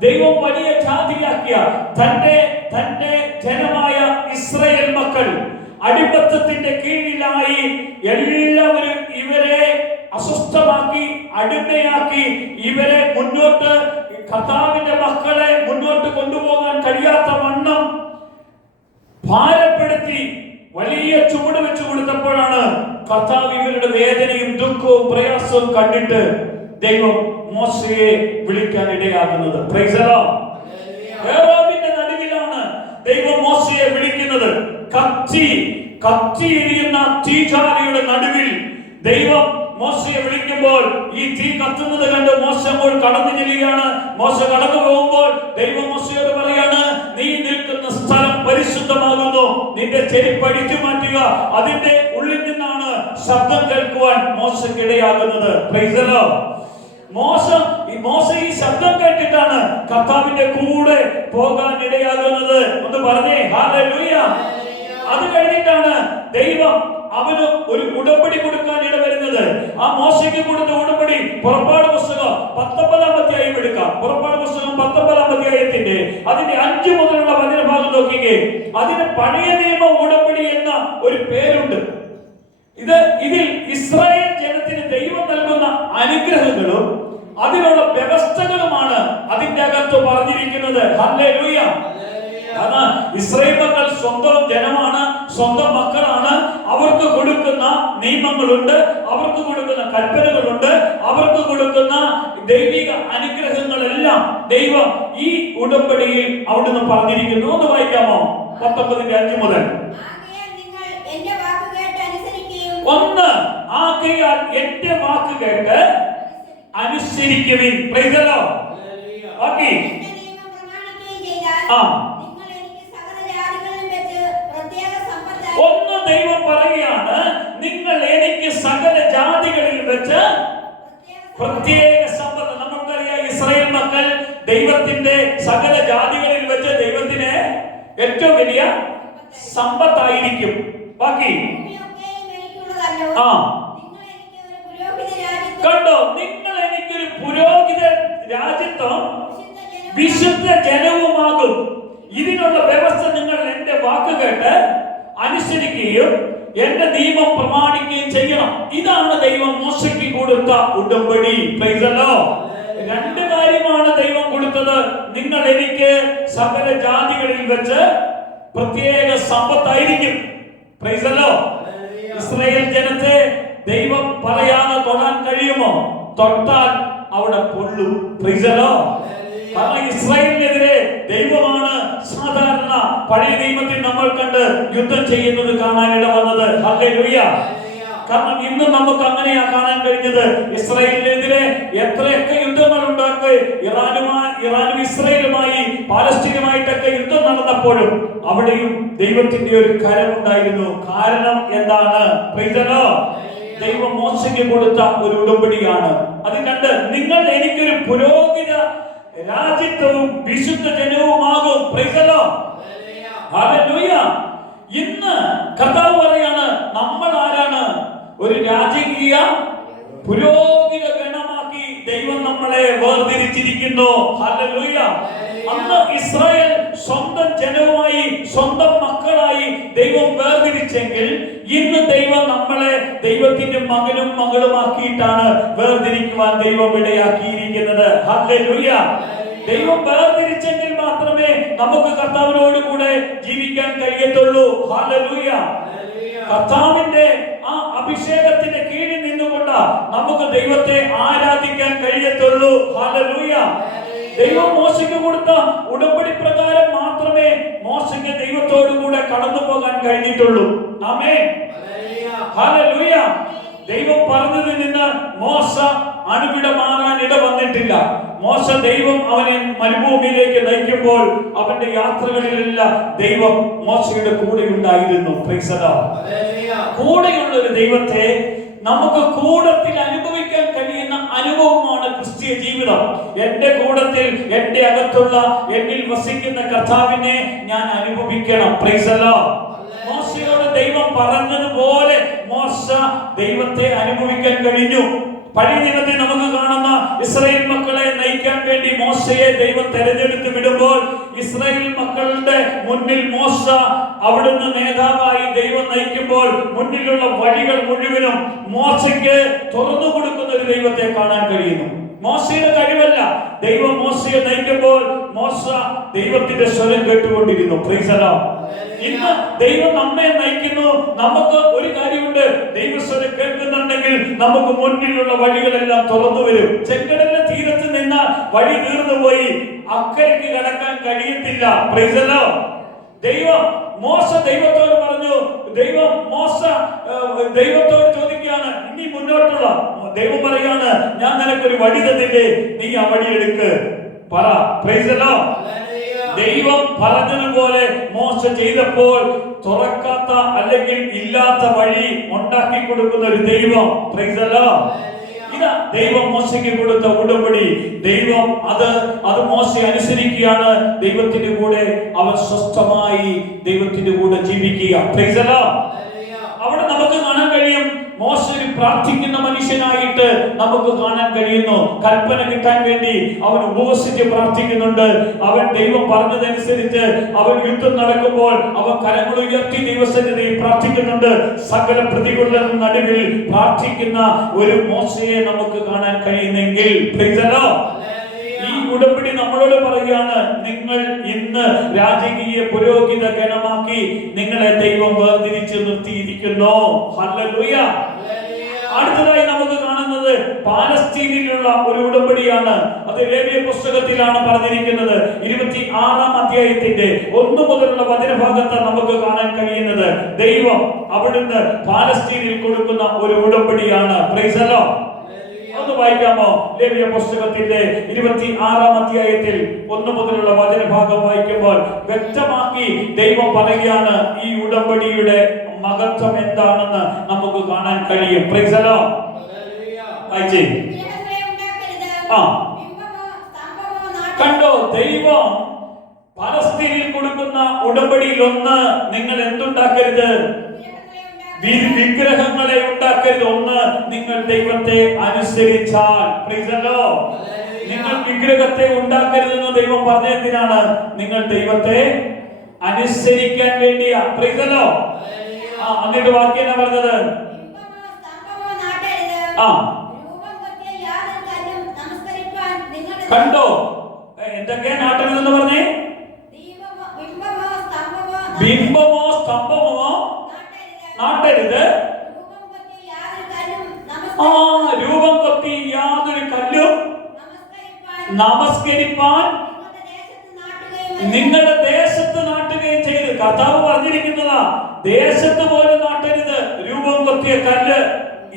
ദൈവം വലിയ ജാതിയാക്കിയ തന്റെ ജനമായ ഇസ്രായേൽ മക്കൾ അടിമത്തത്തിന്റെ കീഴിലായി എല്ലാവരും ഇവരെ അസ്വസ്ഥമാക്കി, അടിമയാക്കി, ഇവരെ മുന്നോട്ട് കർത്താവിന്റെ മക്കളെ മുന്നോട്ട് കൊണ്ടുപോകാൻ കഴിയാത്ത വണ്ണം ഭാരപ്പെടുത്തി വലിയ ചുവട് വെച്ചു കൊടുത്തപ്പോഴാണ് കർത്താവ് ഇവരുടെ വേദനയും ദുഃഖവും പ്രയാസവും കണ്ടിട്ട് ദൈവം മോശയെ വിളിക്കാൻ ഇടയാകുന്നത്. Praise the Lord. ഫറവോന്റെ നടുവിലാണ് ദൈവം മോശയെ വിളിക്കുന്നത്. കത്തി എരിയുന്ന തീജ്വാലയുടെ നടുവിൽ ദൈവം മോശയെ വിളിക്കുമ്പോൾ ഈ തീ കത്തുന്നത് കണ്ട് മോശ അപ്പോൾ കടന്നു ചെല്ലുകയാണ്. മോശ കടന്നു പോകുമ്പോൾ ദൈവം മോശയോട് പറയാണ്, നീ നിൽക്കുന്ന സ്ഥലം പരിശുദ്ധമാകുന്നു. നിന്റെ ചെരുപ്പ് അടിച്ചു മാറ്റുക. അതിന്റെ ഉള്ളിൽ നിന്നാണ് ശബ്ദം കേൾക്കുവാൻ മോശയ്ക്കിടയാകുന്നത്. Price the Lord. മോശ ഈ ശബ്ദം കേട്ടിട്ടാണ് കർത്താവിന്റെ കൂടെ പോകാൻ ഇടയാകുന്നത്. ഒന്ന് പറഞ്ഞേ ഹല്ലേലൂയ. അത് കഴിഞ്ഞിട്ടാണ് ദൈവം അവന് ഒരു ഉടമ്പടി കൊടുക്കാൻ ഇടവരുന്നത്. ആ മോശയ്ക്ക് കൊടുത്ത ഉടമ്പടി പുറപ്പാട് പുസ്തകം 19-ാം അധ്യായം എടുക്കാം. പുറപ്പാട് പുസ്തകം 19-ാം അധ്യായത്തിന്റെ അതിന്റെ 5 മുതലുള്ള വചനഭാഗം നോക്കിക്കേ. അതിന് പഴയ നിയമ ഉടമ്പടി എന്ന ഒരു പേരുണ്ട്. ഇതിൽ ഇസ്രായേൽ ജനത്തിന് ദൈവം നൽകുന്ന അനുഗ്രഹങ്ങളും അതിനുള്ള വ്യവസ്ഥകളുമാണ് അതിന്റെ അകത്ത് പറഞ്ഞിരിക്കുന്നത്. ഹല്ലേലൂയ. കാരണം ഇസ്രായേൽ മക്കൾ സ്വന്തം ജനമാണ്, സ്വന്തം മക്കളാണ്. അവർക്ക് കൊടുക്കുന്ന നിയമങ്ങളുണ്ട്, അവർക്ക് കൊടുക്കുന്ന കൽപ്പനകളുണ്ട്, അവർക്ക് കൊടുക്കുന്ന ദൈവിക അനുഗ്രഹങ്ങളെല്ലാം ദൈവം ഈ ഉടമ്പടിയിൽ അവിടുന്ന് പറഞ്ഞിരിക്കുന്നു. ഒന്ന് വായിക്കാമോ? 19:5 മുതൽ. ഒന്ന്, ആകയാൽ എന്റെ വാക്ക് കേട്ട് അനുസരിക്കുവിൻ. Price the Lord. ബാക്കി ഒന്ന് ദൈവം പറയുകയാണ്, നിങ്ങൾ എനിക്ക് സകല ജാതികളിൽ വെച്ച് പ്രത്യേക സമ്പത്ത്. നമുക്കറിയാം ഇസ്രായേൽ മക്കൾ ദൈവത്തിന്റെ സകല ജാതികളിൽ വെച്ച് ദൈവത്തിന് ഏറ്റവും വലിയ സമ്പത്തായിരിക്കും. ബാക്കി കണ്ടോ, നിങ്ങൾ എനിക്കൊരു പുരോഹിത രാജ്യത്വം വിശുദ്ധ ജനവുമാകും. ഇതിനുള്ള വ്യവസ്ഥ നിങ്ങൾ എന്റെ വാക്ക് കേട്ട് അനുസരിക്കുകയും എന്റെ നിയമം പ്രമാണിക്കുകയും ചെയ്യണം. ഇതാണ് ദൈവം മോശയ്ക്ക് കൊടുത്ത ഉടമ്പടി. Price the Lord. രണ്ട് കാര്യമാണ് ദൈവം കൊടുത്തത്. നിങ്ങൾ എനിക്ക് സകല ജാതികളിൽ വെച്ച് പ്രത്യേക സമ്പത്തായിരിക്കും. Praise the Lord. ഇസ്രായേൽ ജനത്തെ ദൈവം പറയാതെ തൊടാൻ കഴിയുമോ? തൊട്ടാൽ അവിടെ പൊള്ളും. Praise the Lord. കാരണം ഇസ്രായേലിനെതിരെ ദൈവമാണ് സാധാരണ പഴയ നിയമത്തിൽ നമ്മൾ കണ്ട് യുദ്ധം ചെയ്യുന്നത് കാണാനിട വന്നത്. ഹല്ലേലൂയ. കാരണം ഇന്ന് നമുക്ക് അങ്ങനെയാ കാണാൻ കഴിഞ്ഞത്. ഇസ്രായേലിനെതിരെ എത്രയൊക്കെ യുദ്ധങ്ങൾ ഉണ്ടാക്കി, ഇറാനും ഇസ്രായേലുമായി പാലസ്തീനുമായിട്ടൊക്കെ യുദ്ധം നടന്നപ്പോഴും അവിടെയും ദൈവത്തിന്റെ ഒരു കരമുണ്ടായിരുന്നു. കാരണം എന്താണ്? Price the Lord. ദൈവം മോശയ്ക്ക് കൊടുത്ത ഒരു ഉടമ്പടിയാണ്. അത് കണ്ട് നിങ്ങൾ എനിക്കൊരു പുരോഹിത രാജ്യത്വവും വിശുദ്ധ ജനവുമാകും. Praise the Lord. ഹല്ലേലൂയ. ഇന്ന് കർത്താവ് പറയാണ്, നമ്മൾ ആരാണ്? ഒരു രാജകീയ പുരോഹിത ഗണമാക്കി ദൈവം നമ്മളെ വേർതിരിച്ചിരിക്കുന്നു. ഹല്ലേലൂയ. അന്ന് ഇസ്രായേൽ സ്വന്തം ജനവുമായി സ്വന്തം മക്കളായി ദൈവം വേർതിരിച്ചെങ്കിൽ ഇന്ന് ദൈവം നമ്മളെ ദൈവത്തിന്റെ മകനും മകളുമാക്കിയിട്ടാണ് വേർതിരിക്കുവാൻ ദൈവം ഇടയാക്കിയിരിക്കുന്നത്. ഹല്ലേലൂയ. ദൈവം വേർതിരിച്ചെങ്കിൽ മാത്രമേ നമുക്ക് കർത്താവിനോട് കൂടെ ജീവിക്കാൻ കഴിയത്തുള്ളൂ. ഹല്ലേലൂയ. കർത്താവിന്റെ ആ അഭിഷേകത്തിന്റെ കീഴിൽ നിന്നുകൊണ്ട് നമുക്ക് ദൈവത്തെ ആരാധിക്കാൻ കഴിയത്തുള്ളൂ. ഹല്ലേലൂയ. ദൈവം മോശയ്ക്ക് കൊടുത്ത ഉടമ്പടി പ്രകാരം മാത്രമേ മോശയ്ക്ക് ദൈവത്തോടു കൂടെ കടന്നു പോകാൻ കഴിഞ്ഞിട്ടുള്ളൂ. ആമേൻ. ഹല്ലേലൂയ. ദൈവം പറഞ്ഞതിൽ നിന്ന് മോശ അണുവിട മാറാൻ ഇട വന്നിട്ടില്ല. മോശ ദൈവം അവനെ മരുഭൂമിയിലേക്ക് നയിക്കുമ്പോൾ അവന്റെ യാത്രകളിലെല്ലാം ദൈവം മോശയുടെ കൂടെ ഉണ്ടായിരുന്നു. Price the Lord. കൂടെയുള്ള ഒരു ദൈവത്തെ നമുക്ക് കൂടത്തിൽ അനുഭവിക്കാൻ കഴിയുന്ന അനുഭവമാണ് ക്രിസ്തീയ ജീവിതം. എന്റെ കൂടത്തിൽ എന്റെ അകത്തുള്ള എന്നിൽ വസിക്കുന്ന കർത്താവിനെ ഞാൻ അനുഭവിക്കണം. Price the Lord. മോശയോട് ദൈവം പറഞ്ഞതുപോലെ മോശ ദൈവത്തെ അനുഭവിക്കാൻ കഴിഞ്ഞു. പഴയ നിയമത്തിൽ നമുക്ക് കാണുന്ന ഇസ്രായേൽ മക്കളെ നയിക്കാൻ വേണ്ടി മോശയെ ദൈവം തെരഞ്ഞെടുത്ത് വിടുമ്പോൾ ഇസ്രായേൽ മക്കളുടെ മുന്നിൽ മോശ അവിടുന്ന് നേതാവായി ദൈവം നയിക്കുമ്പോൾ മുന്നിലുള്ള വഴികൾ മുഴുവനും മോശയ്ക്ക് തുറന്നു കൊടുക്കുന്ന ഒരു ദൈവത്തെ കാണാൻ കഴിയുന്നു. മോശയുടെ കഴിവല്ല, ദൈവം മോശയെ നയിക്കുമ്പോൾ മോശ ദൈവത്തിന്റെ സ്വരം കേട്ടുകൊണ്ടിരുന്നു. Price the Lord. ഇന്ന് ദൈവം നമ്മെ നയിക്കുന്നു. നമുക്ക് ഒരു കാര്യമുണ്ട്, ദൈവസ്വരം കേൾക്കുന്നുണ്ടെങ്കിൽ നമുക്ക് മുന്നിലുള്ള വഴികളെല്ലാം തുറന്നു വരും. ചെങ്കടലിന്റെ തീരത്ത് നിന്നാൽ വഴി തീർന്നു പോയി, അക്കരയ്ക്ക് കടക്കാൻ കഴിയത്തില്ല. Price the Lord. മോശ ദൈവത്തോട് പറഞ്ഞു. ദൈവത്തോട് ചോദിക്കുകയാണ്, ഇനി മുന്നോട്ടുള്ള ദൈവം പറയാണ്, ഞാൻ നിനക്കൊരു വഴി തന്നില്ലേ, നീ ആ വഴി എടുക്ക്, പറ. Price the Lord. ദൈവം പറഞ്ഞതുപോലെ മോശ ചെയ്തപ്പോൾ തുറക്കാത്ത അല്ലെങ്കിൽ ഇല്ലാത്ത വഴി ഉണ്ടാക്കി കൊടുക്കുന്ന ഒരു ദൈവം. Price the Lord. ഇതാ ദൈവം മോശയ്ക്ക് കൊടുത്ത ഉടമ്പടി. ദൈവം അത് മോശ അനുസരിക്കുകയാണ്. ദൈവത്തിന്റെ കൂടെ അവൻ സ്വസ്ഥമായി ദൈവത്തിന്റെ കൂടെ ജീവിക്കുക. Price the Lord. അവിടെ നമുക്ക് കാണാൻ കഴിയും, മോശെ പ്രാർത്ഥിക്കുന്ന മനുഷ്യനായിട്ട് നമുക്ക് കാണാൻ കഴിയുന്നു. കൽപ്പന കിട്ടാൻ വേണ്ടി അവൻ ഉപവസിച്ച് പ്രാർത്ഥിക്കുന്നുണ്ട്. അവൻ ദൈവം പറഞ്ഞതനുസരിച്ച് അവൻ യുദ്ധം നടക്കുമ്പോൾ അവൻ കരങ്ങൾ ഉയർത്തി ദൈവസന്നിധിയിൽ പ്രാർത്ഥിക്കുന്നുണ്ട്. സകല പ്രതികൂലങ്ങളുടെ നടുവിൽ പ്രാർത്ഥിക്കുന്ന ഒരു മോശയെ നമുക്ക് കാണാൻ കഴിയുന്നെങ്കിൽ ഈ ഉടമ്പടി നമ്മളോട് പറയുകയാണ്, നിങ്ങൾ ഇന്ന് രാജകീയ പുരോഹിത ഗണമാക്കി നിങ്ങളെ ദൈവം വേർതിരിച്ച് നിർത്തിയിരിക്കുന്നു. ഹല്ലേലൂയ. അടുത്തതായി നമുക്ക് കാണുന്നത് പാലസ്തീനിലുള്ള ഒരു ഉടമ്പടിയാണ്. അത് ലേവ്യ പുസ്തകത്തിലാണ് പറഞ്ഞിരിക്കുന്നത്. 26-ാം അധ്യായത്തിന്റെ 1 മുതലുള്ള വചനഭാഗത്ത് നമുക്ക് കാണാൻ കഴിയുന്നത് ദൈവം അവിടുന്ന് പാലസ്തീനിൽ കൊടുക്കുന്ന ഒരു ഉടമ്പടിയാണ്. Price the Lord. ഒന്ന് വായിക്കാമോ? ലേവ്യ പുസ്തകത്തിന്റെ 26-ാം അധ്യായത്തിൽ 1 മുതലുള്ള വചനഭാഗം വായിക്കുമ്പോൾ വ്യക്തമാക്കി ദൈവം പറയുകയാണ് ഈ ഉടമ്പടിയുടെ മഹത്വം എന്താണെന്ന് നമുക്ക് കാണാൻ കഴിയും. Price the Lord. വായിച്ചേ. കണ്ടോ, ദൈവം പലസ്തീനിൽ കൊടുക്കുന്ന ഉടമ്പടിയിൽ ഒന്ന്, നിങ്ങൾ എന്തുണ്ടാക്കരുത്? വിഗ്രഹങ്ങളെ ഉണ്ടാക്കരുത്. ഒന്ന്, നിങ്ങൾ ദൈവത്തെ അനുസരിച്ചാൽ. Praise the Lord. നിങ്ങൾ വിഗ്രഹത്തെ ഉണ്ടാക്കരുതെന്ന് ദൈവം പറഞ്ഞതിനാണ്? നിങ്ങൾ ദൈവത്തെ അനുസരിക്കാൻ വേണ്ടിയാ. Praise the Lord. എന്നിട്ട് വാക്യം എന്നാ പറഞ്ഞത്? കണ്ടോ, എന്തൊക്കെയാ നാട്ടരുതെന്ന് പറഞ്ഞേ? ബിംബമോ സ്തംഭമോ നാട്ടരുത്. രൂപം കൊത്തി യാതൊരു കല്ലും നമസ്കരിപ്പാൻ നിങ്ങളുടെ ദേശത്ത് നാട്ടുകയും ചെയ്ത്. കർത്താവ് പറഞ്ഞിരിക്കുന്നതാ, ദേശത്ത് പോലും നാട്ടരുത് രൂപം കൊത്തിയ കല്ല്.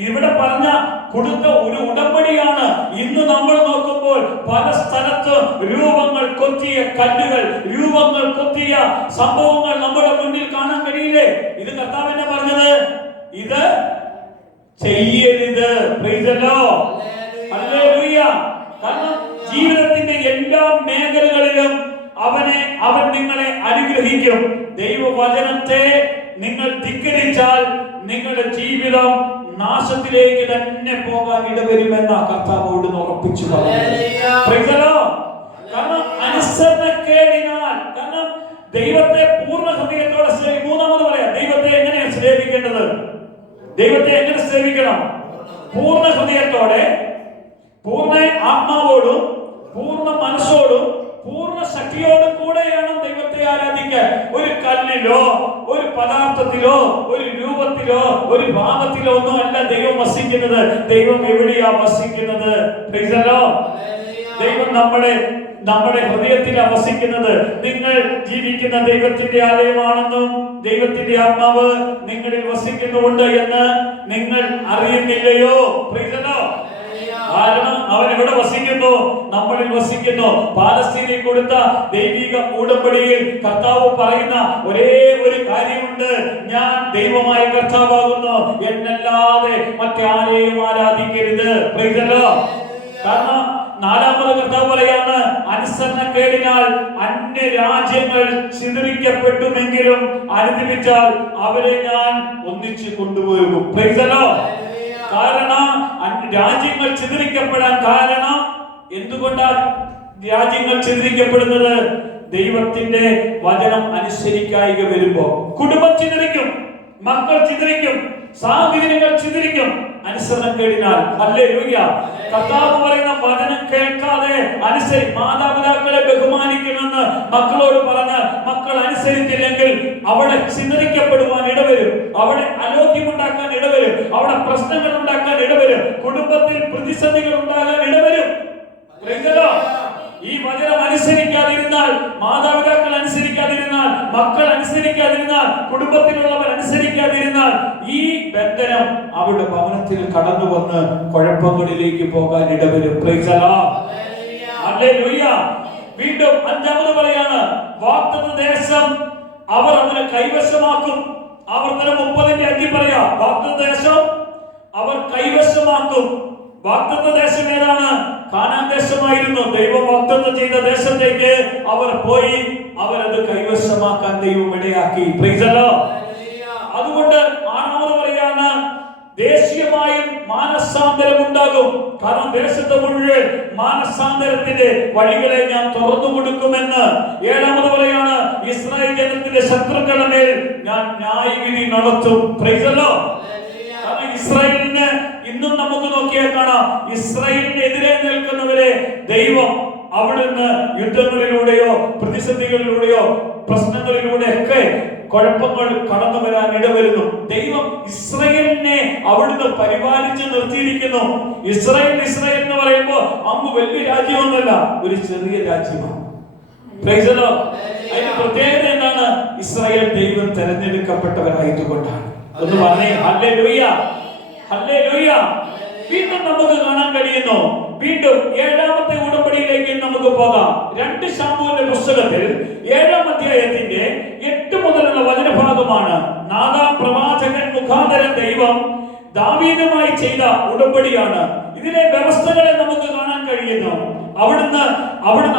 ഇവിടെ പറഞ്ഞ കൊടുത്ത ഒരു ഉടമ്പടിയാണ്. ഇന്ന് നമ്മൾ നോക്കുമ്പോൾ പല സ്ഥലത്ത് രൂപങ്ങൾ കൊത്തിയ കല്ലുകൾ, രൂപങ്ങൾ കൊത്തിയ സംഭവങ്ങൾ നമ്മുടെ മുന്നിൽ കാണാൻ കഴിയില്ലേ? ഇത് കർത്താവ് എന്നാ പറഞ്ഞത്? ഇത് ചെയ്യരുത്. Price the Lord. ഹല്ലേലൂയ. കാരണം ജീവിതത്തിന്റെ എല്ലാ മേഖലകളിലും അവൻ നിങ്ങളെ അനുഗ്രഹിക്കും. ദൈവവചനത്തെ നിങ്ങൾ ധിക്കരിച്ചാൽ നിങ്ങളുടെ ജീവിതം നാശത്തിലേക്ക് തന്നെ പോകാൻ ഇടവരുമെന്ന കർത്താവോട് ഉറപ്പിച്ചു പറഞ്ഞു. കാരണം അനുസരണക്കേടിനാൽ, കാരണം ദൈവത്തെ പൂർണ്ണ ഹൃദയത്തോടെ മൂന്നാമത് പറയാം, ദൈവത്തെ എങ്ങനെയാണ് സ്നേഹിക്കേണ്ടത്? ദൈവത്തെ എങ്ങനെ സ്നേഹിക്കണം? പൂർണ്ണ ഹൃദയത്തോടെ, പൂർണ്ണ ആത്മാവോടും പൂർണ്ണ മനസ്സോടും പൂർണ്ണ ശക്തിയോടും കൂടെയാണ് ദൈവത്തെ ആരാധിക്കാൻ. ഒരു കല്ലിലോ ഒരു പദാർത്ഥത്തിലോ ഒരു രൂപത്തിലോ ഒരു ഭാവത്തിലോ ഒന്നും അല്ല ദൈവം വസിക്കുന്നത്. ദൈവം എവിടെയാ വസിക്കുന്നത്? Price the Lord. ദൈവം നമ്മുടെ ഹൃദയത്തിലാണ് വസിക്കുന്നത്. നിങ്ങൾ ജീവിക്കുന്ന ദൈവത്തിന്റെ ആലയമാണെന്നും ദൈവത്തിന്റെ ആത്മാവ് നിങ്ങളിൽ വസിക്കുന്നുണ്ട് എന്ന് നിങ്ങൾ അറിയുന്നില്ലയോ? Price the Lord. കാരണം അവൻ എവിടെ വസിക്കുന്നു? നമ്മളിൽ വസിക്കുന്നു. പാലസ്തീനിൽ കൊടുത്ത ദൈവിക ഉടമ്പടിയിൽ കർത്താവ് പറയുന്ന ഒരേ ഒരു കാര്യമുണ്ട്, ഞാൻ ദൈവമായ കർത്താവാകുന്നു, എന്നല്ലാതെ മറ്റാരെയും ആരാധിക്കരുത്. Price the Lord. കാരണം 4-ാമത് കർത്താവ് പറയാണ്, അനുസരണക്കേടിനാൽ അന്യരാജ്യങ്ങൾ ചിതറിക്കപ്പെട്ടുമെങ്കിലും അനുദിപ്പിച്ചാൽ അവരെ ഞാൻ ഒന്നിച്ചു കൊണ്ടുപോകും. Price the Lord. കാരണം രാജ്യങ്ങൾ ചിതറിക്കപ്പെടാൻ കാരണം എന്തുകൊണ്ടാണ് രാജ്യങ്ങൾ ചിതറിക്കപ്പെടുന്നത്? ദൈവത്തിന്റെ വചനം അനുസരിക്കായിക വരുമ്പോ കുടുംബം ചിതറിക്കും, മക്കൾ ചിതറിക്കും, സാഹചര്യങ്ങൾ ചിതറിക്കും അനുസരണക്കേടിനാൽ. ഹല്ലേലൂയ. കർത്താവ് പറയുന്ന വചനം കേൾക്കാതെ മാതാപിതാക്കളെ ബഹുമാനിക്കണമെന്ന് മക്കളോട് പറഞ്ഞ് മക്കൾ അനുസരിച്ചില്ലെങ്കിൽ അവിടെ ചിതറിക്കപ്പെടുവാൻ ഇടവരും, അവിടെ അലോക്യമുണ്ടാക്കാൻ ഇടവരും, അവിടെ പ്രശ്നങ്ങൾ ഉണ്ടാക്കാൻ ഇടവരും, കുടുംബത്തിൽ പ്രതിസന്ധികൾ ഉണ്ടാകാൻ ഇടവരും. ഈ വചനം അനുസരിക്കാതിരുന്നാൽ, മാതാപിതാക്കൾ അനുസരിക്കാതിരുന്നാൽ, മക്കൾ അനുസരിക്കാതിരുന്നാൽ, കുടുംബത്തിലുള്ളവർ അനുസരിക്കാതിരുന്നാൽ ഈ ബന്ധനം അവരുടെ ഭവനത്തിൽ കടന്നു വന്ന് കുഴപ്പങ്ങളിലേക്ക് പോകാൻ ഇടവരും. Praise the Lord. ഹല്ലേലൂയ. വീണ്ടും 5-ാമത് പറയാണ്, വാഗ്ദത്ത ദേശം അവർ അവനെ കൈവശമാക്കും. ആവർത്തനം 30-ന്റെ 5 പറയാ, വാഗ്ദത്ത ദേശം അവർ കൈവശമാക്കും. വാഗ്ദത്ത ദേശം ഏതാണ്? കാനാൻ ദേശമായിരുന്നു. ദൈവം വാഗ്ദത്തം ചെയ്ത ദേശത്തേക്ക് അവർ പോയി, അവരത് കൈവശമാക്കാൻ ദൈവം ഇടയാക്കി. Price the Lord. അതുകൊണ്ട് 6-ാമത് പറയാണ്, ദേശീയ മാനസാന്തരം ഉണ്ടാകും. കാരണം ദേശത്ത് മുഴുവൻ മാനസാന്തരത്തിന്റെ വഴികളെ ഞാൻ തുറന്നു കൊടുക്കുമെന്ന്. ഏഴാമത് പറയാണ്, ഇസ്രായേൽ ജനത്തിന്റെ ശത്രുക്കളുടെ മേൽ ഞാൻ ന്യായവിധി നടത്തും. Price the Lord. കാരണം ഇസ്രായേലിന് ഇന്നും നമുക്ക് നോക്കിയാൽ കാണാം, ഇസ്രായേലിനെതിരെ നിൽക്കുന്നവരെ ദൈവം അവിടുന്ന് യുദ്ധങ്ങളിലൂടെയോ പ്രതിസന്ധികളിലൂടെയോ പ്രശ്നങ്ങളിലൂടെയൊക്കെ കുഴപ്പങ്ങൾ കടന്നു വരാൻ ഇടവരുന്നു. ദൈവം ഇസ്രായേലിനെ അവിടുന്ന് പരിപാലിച്ച് നിർത്തിയിരിക്കുന്നു. ഇസ്രായേൽ എന്ന് പറയുമ്പോൾ അങ്ങ് വലിയ രാജ്യമൊന്നുമല്ല, ഒരു ചെറിയ രാജ്യമാണ്. Price the Lord. അതിന്റെ പ്രത്യേകത എന്താണ്? ഇസ്രായേൽ ദൈവം തെരഞ്ഞെടുക്കപ്പെട്ടവരായതുകൊണ്ടാണ്. ഒന്ന് പറഞ്ഞേ ഹല്ലേലൂയ, ഹല്ലേലൂയ. വീണ്ടും നമുക്ക് കാണാൻ കഴിയുന്നു, വീണ്ടും ഏഴാമത്തെ ഉടമ്പടിയിലേക്ക് നമുക്ക് പോകാം. 2 ശമൂവേലിന്റെ പുസ്തകത്തിൽ 7-ാം അധ്യായത്തിന്റെ 8 മുതലുള്ള വചനഭാഗമാണ് നാഥാം പ്രവാചകൻ മുഖാന്തരം ദൈവം ദാവീദുമായി ചെയ്ത ഉടമ്പടിയാണ്. ഇതിലെ വ്യവസ്ഥകളെ നമുക്ക് കാണാൻ കഴിയുന്നു. അവിടുന്ന്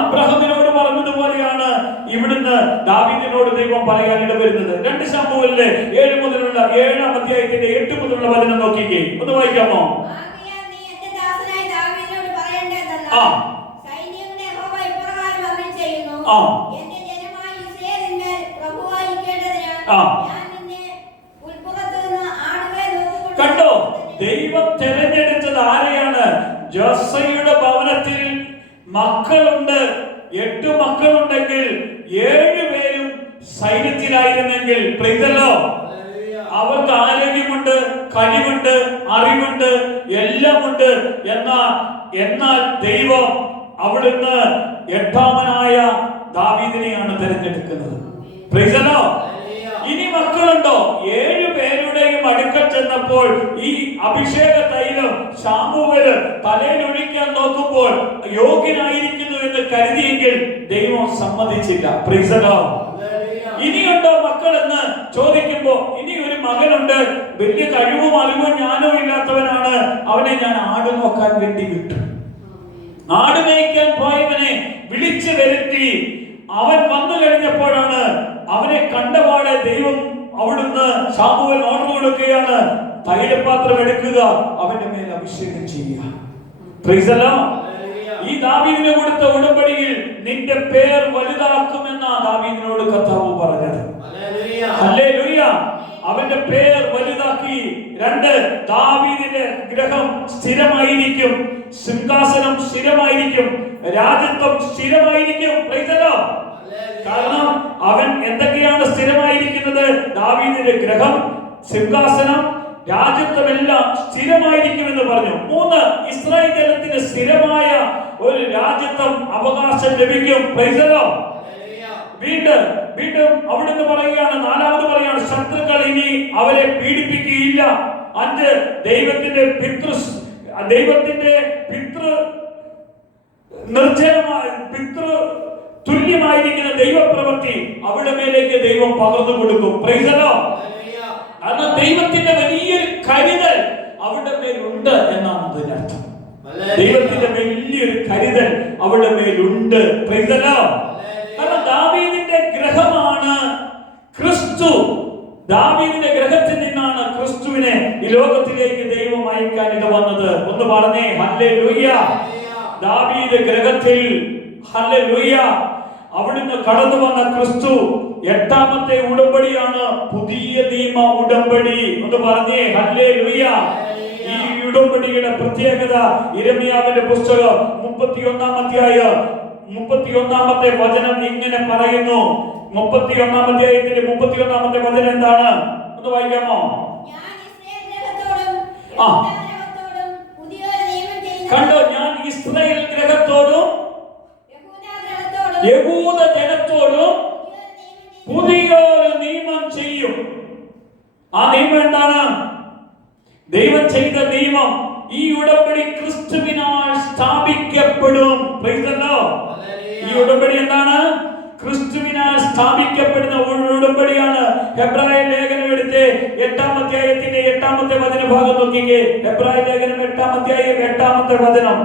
അബ്രഹാമിനോട് പറഞ്ഞതുപോലെയാണ് ഇവിടുന്ന് ദാവീദിനോട് ദൈവം പറയാൻ ഇടവരുന്നത്. 2 ശമൂവേലിലെ 7 മുതലുള്ള 7-ാം അധ്യായത്തിന്റെ 8 മുതലുള്ള വചനം നോക്കിക്കേ, ഒന്ന് വായിക്കാമോ? കണ്ടോ, ദൈവം തെരഞ്ഞെടുത്തത് ആരെയാണ്? ജോസയുടെ ഭവനത്തിൽ മക്കളുണ്ട്. 8 മക്കളുണ്ടെങ്കിൽ 7 പേരും സൈന്യത്തിലായിരുന്നെങ്കിൽ അവർക്ക് ആരോഗ്യമുണ്ട്, കഴിവുണ്ട്, അറിവുണ്ട്, എല്ലാമുണ്ട്. എന്നാൽ ദൈവം അവിടുന്ന് 8-ാമനായ ദാവീദിനെയാണ് തിരഞ്ഞെടുക്കുന്നത്. Price the Lord. ഇനി മക്കളുണ്ടോ? 7 പേരുടെയും അടുക്കൽ ചെന്നപ്പോൾ ഈ അഭിഷേക തൈലം ശമൂവേൽ തലയിൽ ഒഴിക്കാൻ നോക്കുമ്പോൾ യോഗ്യനായിരിക്കുന്നു എന്ന് കരുതിയെങ്കിൽ ദൈവം സമ്മതിച്ചില്ല. Praise the Lord. ഇനിയുണ്ടോ മക്കളെന്ന് ചോദിക്കുമ്പോ ഇനി ഒരു മകനുണ്ട്, വലിയ കഴിവും അറിവും ജ്ഞാനവും ഇല്ലാത്തവനാണ്, അവനെ ഞാൻ ആട് നോക്കാൻ വേണ്ടി വിട്ടു. ആട് മേയ്ക്കാൻ പോയവനെ വിളിച്ചു വരുത്തി. അവൻ വന്നു കഴിഞ്ഞപ്പോഴാണ് അവനെ കണ്ടപാടെ ദൈവം അവിടുന്ന് ശമൂവേൽ ഓർമ്മ കൊടുക്കുകയാണ്, തൈലപാത്രം എടുക്കുക, അവന്റെ മേൽ അഭിഷേകം ചെയ്യുക. Price the Lord. ഈ ദാവീദിന് കൊടുത്ത ഉടമ്പടിയിൽ നിന്റെ പേർ വലുതാക്കുമെന്നാ ദാവീദിനോട് കർത്താവ് പറഞ്ഞത്. ഹല്ലേലൂയ. അവന്റെ പേർ വലുതാക്കി. 2, ദാവീദിന്റെ ഗൃഹം സ്ഥിരമായിരിക്കും, സിംഹാസനം സ്ഥിരമായിരിക്കും, രാജത്വം സ്ഥിരമായിരിക്കും. Price the Lord. കാരണം അവൻ എന്തൊക്കെയാണ് സ്ഥിരമായിരിക്കുന്നത്? ദാവീദിന്റെ ഗൃഹം, സിംഹാസനം, രാജ്യത്വം എല്ലാം സ്ഥിരമായിരിക്കുമെന്ന് പറഞ്ഞു. 3, ഇസ്രായേൽ ജനത്തിന് സ്ഥിരമായ ഒരു രാജ്യത്വം അവകാശം ലഭിക്കും. Price the Lord. വീണ്ടും അവിടുന്ന് പറയുകയാണ്, 4-ാമത് പറയാണ്, ശത്രുക്കൾ ഇനി അവരെ പീഡിപ്പിക്കുകയില്ല. 5, ദൈവത്തിന്റെ നിർജ്ജനമായ തുല്യമായിരിക്കുന്ന ദൈവപ്രവൃത്തി അവിടെ മേലേക്ക് ദൈവം പകർന്നു കൊടുക്കും. Price the Lord. കാരണം ദൈവത്തിന്റെ വലിയൊരു കരുതൽ അവിടെ മേലുണ്ട് എന്നാണ് അതിനർത്ഥം. ദൈവത്തിന്റെ വലിയൊരു കരുതൽ അവിടെ മേലുണ്ട്. Price the Lord. കാരണം ദാവീദിന്റെ ഗൃഹമാണ് ക്രിസ്തു. ദാവീദിന്റെ ഗൃഹത്തിൽ നിന്നാണ് ക്രിസ്തുവിനെ ഈ ലോകത്തിലേക്ക് ദൈവം അയക്കാൻ ഇടവന്നത്. ഒന്ന് പറഞ്ഞേ ഹല്ലേലൂയ. ദാവീദ് ഗൃഹത്തിൽ, ഹല്ലേലൂയ, അവിടുന്ന് കടന്നു വന്ന ക്രിസ്തു 8-ാമത്തെ ഉടമ്പടിയാണ്, പുതിയ നിയമ ഉടമ്പടി. ഒന്ന് പറഞ്ഞേ ഹല്ലേലൂയ. ഈ ഉടമ്പടിയുടെ പ്രത്യേകത യിരെമ്യാവിന്റെ പുസ്തകം 31-ാം അധ്യായം 31-ാമത്തെ വചനം ഇങ്ങനെ പറയുന്നു. 31-ാം അധ്യായത്തിന്റെ 31-ാമത്തെ വചനം എന്താണ്? ഒന്ന് വായിക്കാമോ? കണ്ടോ, ഞാൻ ഇസ്രായേൽ ഗ്രഹത്തോടും യഹൂദ ജനത്തോടും പുതിയൊരു നിയമം ചെയ്യും. ആ നിയമം എന്താണ്? ദൈവം ചെയ്ത നിയമം. ഈ ഉടമ്പടി ക്രിസ്തുവിനാൽ സ്ഥാപിക്കപ്പെടും. Praise the Lord. ഈ ഉടമ്പടി എന്താണ്? ക്രിസ്തുവിനാൽ സ്ഥാപിക്കപ്പെടുന്ന ഉടമ്പടിയാണ്. ഹെബ്രായ ലേഖനം എടുത്ത് 8-ാം അധ്യായത്തിന്റെ 8-ാമത്തെ വചനഭാഗം നോക്കിക്കേ. ഹെബ്രായ ലേഖനം 8-ാം അധ്യായം 8-ാമത്തെ വചനം.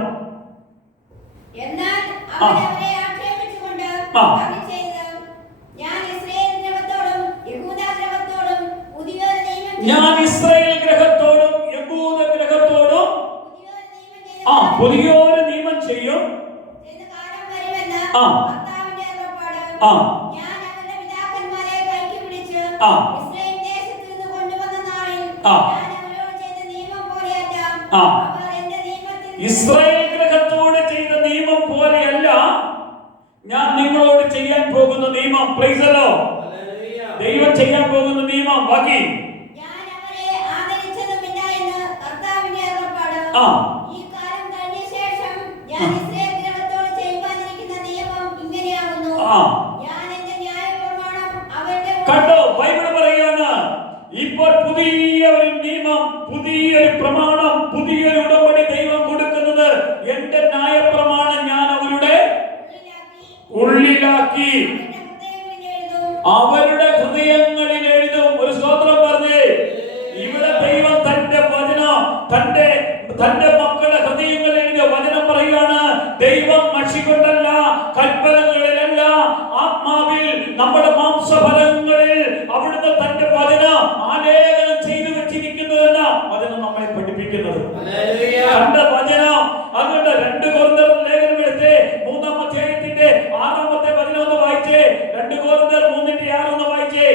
ഞാൻ ഇസ്രായേൽ ഗ്രഹത്തോടും യഹൂദ ഗ്രഹത്തോടും പുതിയൊരു നിയമം ചെയ്യും. എന്ന് കാലം വരുമെന്ന് ആ. കർത്താവിന്റെ അരുളപ്പാട്. ആ. ഞാൻ അവരുടെ പിതാക്കന്മാരെ കൈക്ക് പിടിച്ച് ആ. ഇസ്രായേൽ ദേശത്ത് നിന്ന് കൊണ്ടുവന്ന നാളിൽ ആ. ഞാൻ അവരോട് ചെയ്ത നിയമം പോലെയല്ല. ആ. അവർ എന്റെ നിയമത്തിൽ ഇസ്രായേൽ ഗ്രഹത്തോട് ചെയ്ത നിയമം പോലെയല്ല ഞാൻ നിങ്ങളോട് ചെയ്യാൻ പോകുന്ന നിയമം. Price the Lord. ദൈവം ചെയ്യാൻ പോകുന്ന നിയമം. ബാക്കി ഞാൻ അവരെ ആദരിച്ചതുമില്ല എന്ന് കർത്താവിന്റെ അരുളപ്പാട്. ആ. ഈ കാലം കഴിഞ്ഞ ശേഷം ഞാൻ ഇസ്രായേൽ ഗ്രഹത്തോട് ചെയ്യുവാനിരിക്കുന്ന നിയമം ഇങ്ങനെയാകുന്നു. ആ. ഞാൻ എന്റെ ന്യായപ്രമാണം അവരുടെ കണ്ടോ, ബൈബിൾ പറയാണ് ഇപ്പോൾ പുതിയ ഒരു നിയമം, പുതിയൊരു പ്രമാണം, പുതിയൊരു ഉടമ്പടി ദൈവം കൊടുക്കുന്നത് എന്റെ ന്യായപ്രമാണം ഞാൻ അവരുടെ ഉള്ളിലാക്കി അവരുടെ ഹൃദയങ്ങളിൽ എഴുതും. ഒരു സ്തോത്രം പറഞ്ഞേ. ഇവിടെ ദൈവം തന്റെ വചനം തന്റെ മക്കളുടെ ഹൃദയങ്ങളിൽ എഴുതിയ വചനം പറയുകയാണ്. ദൈവം മഷി കൊണ്ടല്ല, കൽപ്പനകളിലല്ല, ആത്മാവിൽ നമ്മുടെ മാംസഫലങ്ങളിൽ അവിടുന്ന് തന്റെ വചനം ആലേഖനം ചെയ്തു വെച്ചിരിക്കുന്നുവെന്ന വചനം നമ്മളെ പഠിപ്പിക്കുന്നത്. തന്റെ വചനം അതുകൊണ്ട് 2 കൊരിന്ത്യർ ലേഖനം എടുത്ത് 3-ാം അധ്യായത്തിന്റെ 6-ാമത്തെ വചനം ഒന്ന് വായിച്ചേ. 2 കൊരിന്ത്യർ 3:6 ഒന്ന് വായിച്ചേ.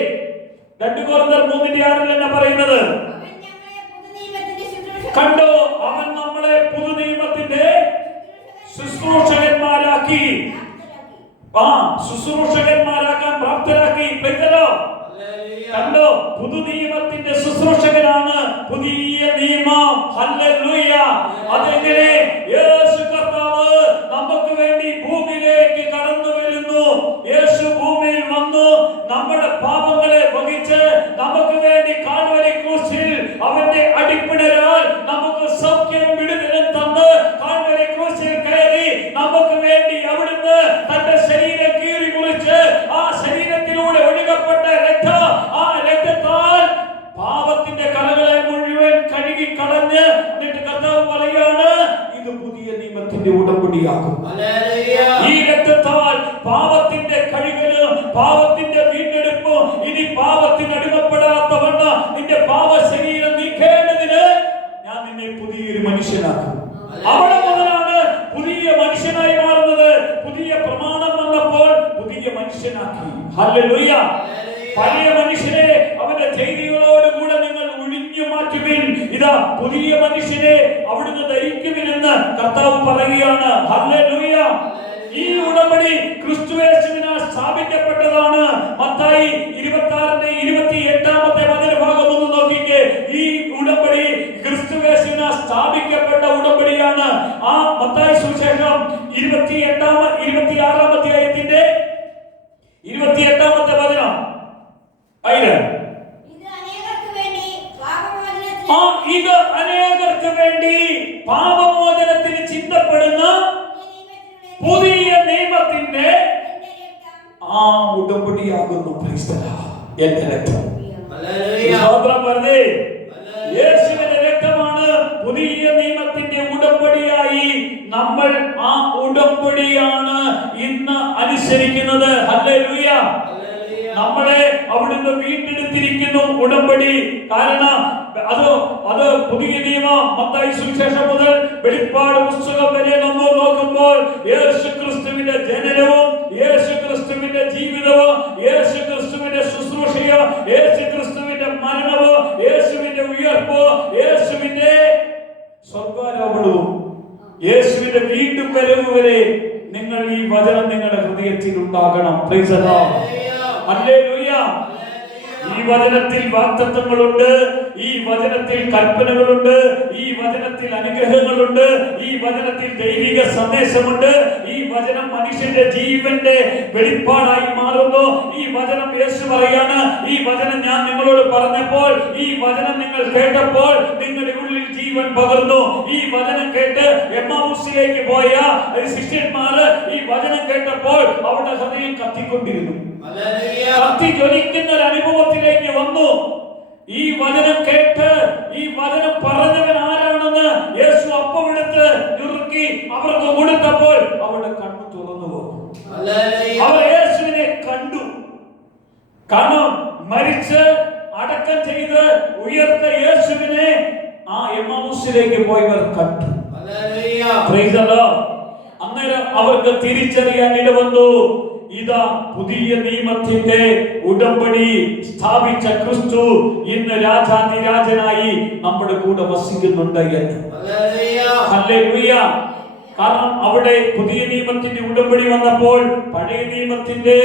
2 കൊരിന്ത്യർ 3:6 എന്നാ പറയുന്നത്? കണ്ടോ, അവൻ നമ്മളെ പുതുനിയമത്തിന്റെ ശുശ്രൂഷകന്മാരാക്കി, ശുശ്രൂഷകന്മാരാക്കാൻ പ്രാപ്തരാക്കി. കണ്ടോ, പുതുനിയമത്തിന്റെ ശുശ്രൂഷകനാണ് പുതിയ നിയമം. ഹല്ലേലൂയ. അതെങ്ങനെ? യേശു കർത്താവ് നമുക്ക് വേണ്ടി ഭൂമിയിലേക്ക് കടന്നു വരുന്നു. യേശു ഭൂമിയിൽ വന്നു നമ്മുടെ പാപങ്ങളെ വഹിച്ച് നമുക്ക് വേണ്ടി കാൽവരി ക്രൂശിൽ അവന്റെ അടിപ്പിണരാൽ നമുക്ക് സൗഖ്യം വിടുതലും തന്ന് കാൽവരി ക്രൂശിൽ കയറി നമുക്ക് വേണ്ടി അവിടുന്ന് തന്റെ ശരീരം കീറി മുറിച്ച് ആ ശരീരത്തിലൂടെ ഒഴുകപ്പെട്ട രക്തം, ആ രക്തത്താൽ പാപത്തിന്റെ കറകളെ മുഴുവൻ കഴുകി കളഞ്ഞ് എന്നിട്ട് കർത്താവ് പറയാണ് ഇത് പുതിയ നിയമത്തിന്റെ ഉടമ്പടിയാകും. ഈ രക്തത്താൽ പാപത്തിന്റെ കഴുകല്, പാപത്തിന്റെ വീണ്ടെടുപ്പ്, ഇനി പാപത്തിന് അടിമപ്പെടാത്തവണ്ണം നിന്റെ പാപ ശരീരം നീക്കേണ്ടതിന് ഞാൻ നിന്നെ പുതിയൊരു മനുഷ്യനാക്കും. അവിടെ മുതലാണ് പുതിയ മനുഷ്യനായി മാറുന്നത്. പുതിയ പ്രമാണം വന്നപ്പോൾ പുതിയ മനുഷ്യനാക്കി. ഹല്ലേലൂയ. പഴയ മനുഷ്യനെ അവന്റെ ചെയ്തികളോടുകൂടെ നിങ്ങൾ ഒഴിഞ്ഞു മാറ്റുവിൻ. ഇതാ പുതിയ മനുഷ്യനെ അവിടുന്ന് ധരിക്കുവിനെന്ന് കർത്താവ് പറയുകയാണ്. ഹല്ലേലൂയ. ഈ ഉടമ്പടി ക്രിസ്തുയേശുവിനാൽ സ്ഥാപിക്കപ്പെട്ടതാണ്. മത്തായി 26:28 വചനഭാഗം ഒന്ന് നോക്കിക്കേ. ഈ ഉടമ്പടി ക്രിസ്തുയേശുവിനാൽ സ്ഥാപിക്കപ്പെട്ട ഉടമ്പടിയാണ്. ആ മത്തായി സുവിശേഷം 26-ാം അധ്യായത്തിന്റെ 28 വചനം. ഇത് അനേകർക്ക് വേണ്ടി പാപമോചനത്തിന് ചിന്തപ്പെടുന്ന പുതിയ നിയമത്തിന്റെ ആ ഉടമ്പടിയാകുന്നു. എന്റെ രക്തം. യേശുവിന്റെ രക്തമാണ് പുതിയ നിയമത്തിന്റെ ഉടമ്പടിയായി. നമ്മൾ ആ ഉടമ്പടിയാണ് ഇന്ന് അനുസരിക്കുന്നത്. ഹല്ലേലൂയ. നമ്മളെ അവിടുന്ന് വീണ്ടെടുത്തിരിക്കുന്നു ഉടമ്പടി. കാരണം അത് പുതിയ നിയമം മത്തായി സുവിശേഷം മുതൽ വെളിപ്പാട് പുസ്തകം വരെ നമ്മൾ നോക്കുമ്പോൾ യേശു ക്രിസ്തുവിന്റെ ജനനവും യേശു ക്രിസ്തുവിന്റെ ജീവിതവും യേശു ക്രിസ്തുവിന്റെ ശുശ്രൂഷയോ യേശു ക്രിസ്തുവിന്റെ മരണമോ യേശുവിന്റെ ഉയർപ്പോ യേശുവിന്റെ സ്വർഗ്ഗാരോഹണവും യേശുവിന്റെ വീണ്ടും വരവ് വരെ നിങ്ങൾ ഈ വചനം നിങ്ങളുടെ ഹൃദയത്തിൽ ഉണ്ടാകണം. Price the Lord. ഹല്ലേലൂയ. ഈ വചനത്തിൽ വാഗ്ദത്തങ്ങളുണ്ട്, ഈ വചനത്തിൽ കൽപ്പനകളുണ്ട്, ഈ വചനത്തിൽ അനുഗ്രഹങ്ങളുണ്ട്, ഈ വചനത്തിൽ ദൈവിക സന്ദേശമുണ്ട്. ഈ വചനം മനുഷ്യന്റെ ജീവന്റെ വെളിപ്പാടായി മാറുന്നു. ഈ വചനം യേശു പറയാണ്, ഈ വചനം ഞാൻ നിങ്ങളോട് പറഞ്ഞപ്പോൾ, ഈ വചനം നിങ്ങൾ കേട്ടപ്പോൾ നിങ്ങളുടെ ഉള്ളിൽ ജീവൻ പകർന്നു. ഈ വചനം കേട്ട് എമ്മാവൂസിലേക്ക് പോയ ശിഷ്യന്മാര് ഈ വചനം കേട്ടപ്പോൾ അവരുടെ ഹൃദയം കത്തിക്കൊണ്ടിരുന്നു. കത്തി ജ്വലിക്കുന്ന ഒരു അനുഭവത്തിലേക്ക് വന്നു. ഈ വചനം കേട്ട് ഈ വചനം പറഞ്ഞവൻ ആരാണെന്ന് യേശു അപ്പം എടുത്ത് ഞുറുക്കി അവർക്ക് കൊടുത്തപ്പോൾ അവരുടെ കണ്ണ് തുറന്നു പോകും. അവർ യേശുവിനെ കണ്ടു. കാരണം മരിച്ച് അടക്കം ചെയ്ത് ഉയർത്ത യേശുവിനെ ആ എമ്മാവൂസിലേക്ക് പോയവർ കണ്ടു. Praise the Lord. അന്നേരം അവർക്ക് തിരിച്ചറിയാൻ ഇടവന്നു, ഇതാ പുതിയ നിയമത്തിന്റെ ഉടമ്പടി സ്ഥാപിച്ച ക്രിസ്തു ഇന്ന് രാജാതിരാജനായി നമ്മുടെ കൂടെ വസിക്കുന്നുണ്ട് എന്ന്. ഹല്ലേലൂയ. കാരണം അവിടെ പുതിയ നിയമത്തിന്റെ ഉടമ്പടി വന്നപ്പോൾ പഴയ നിയമത്തിന്റെ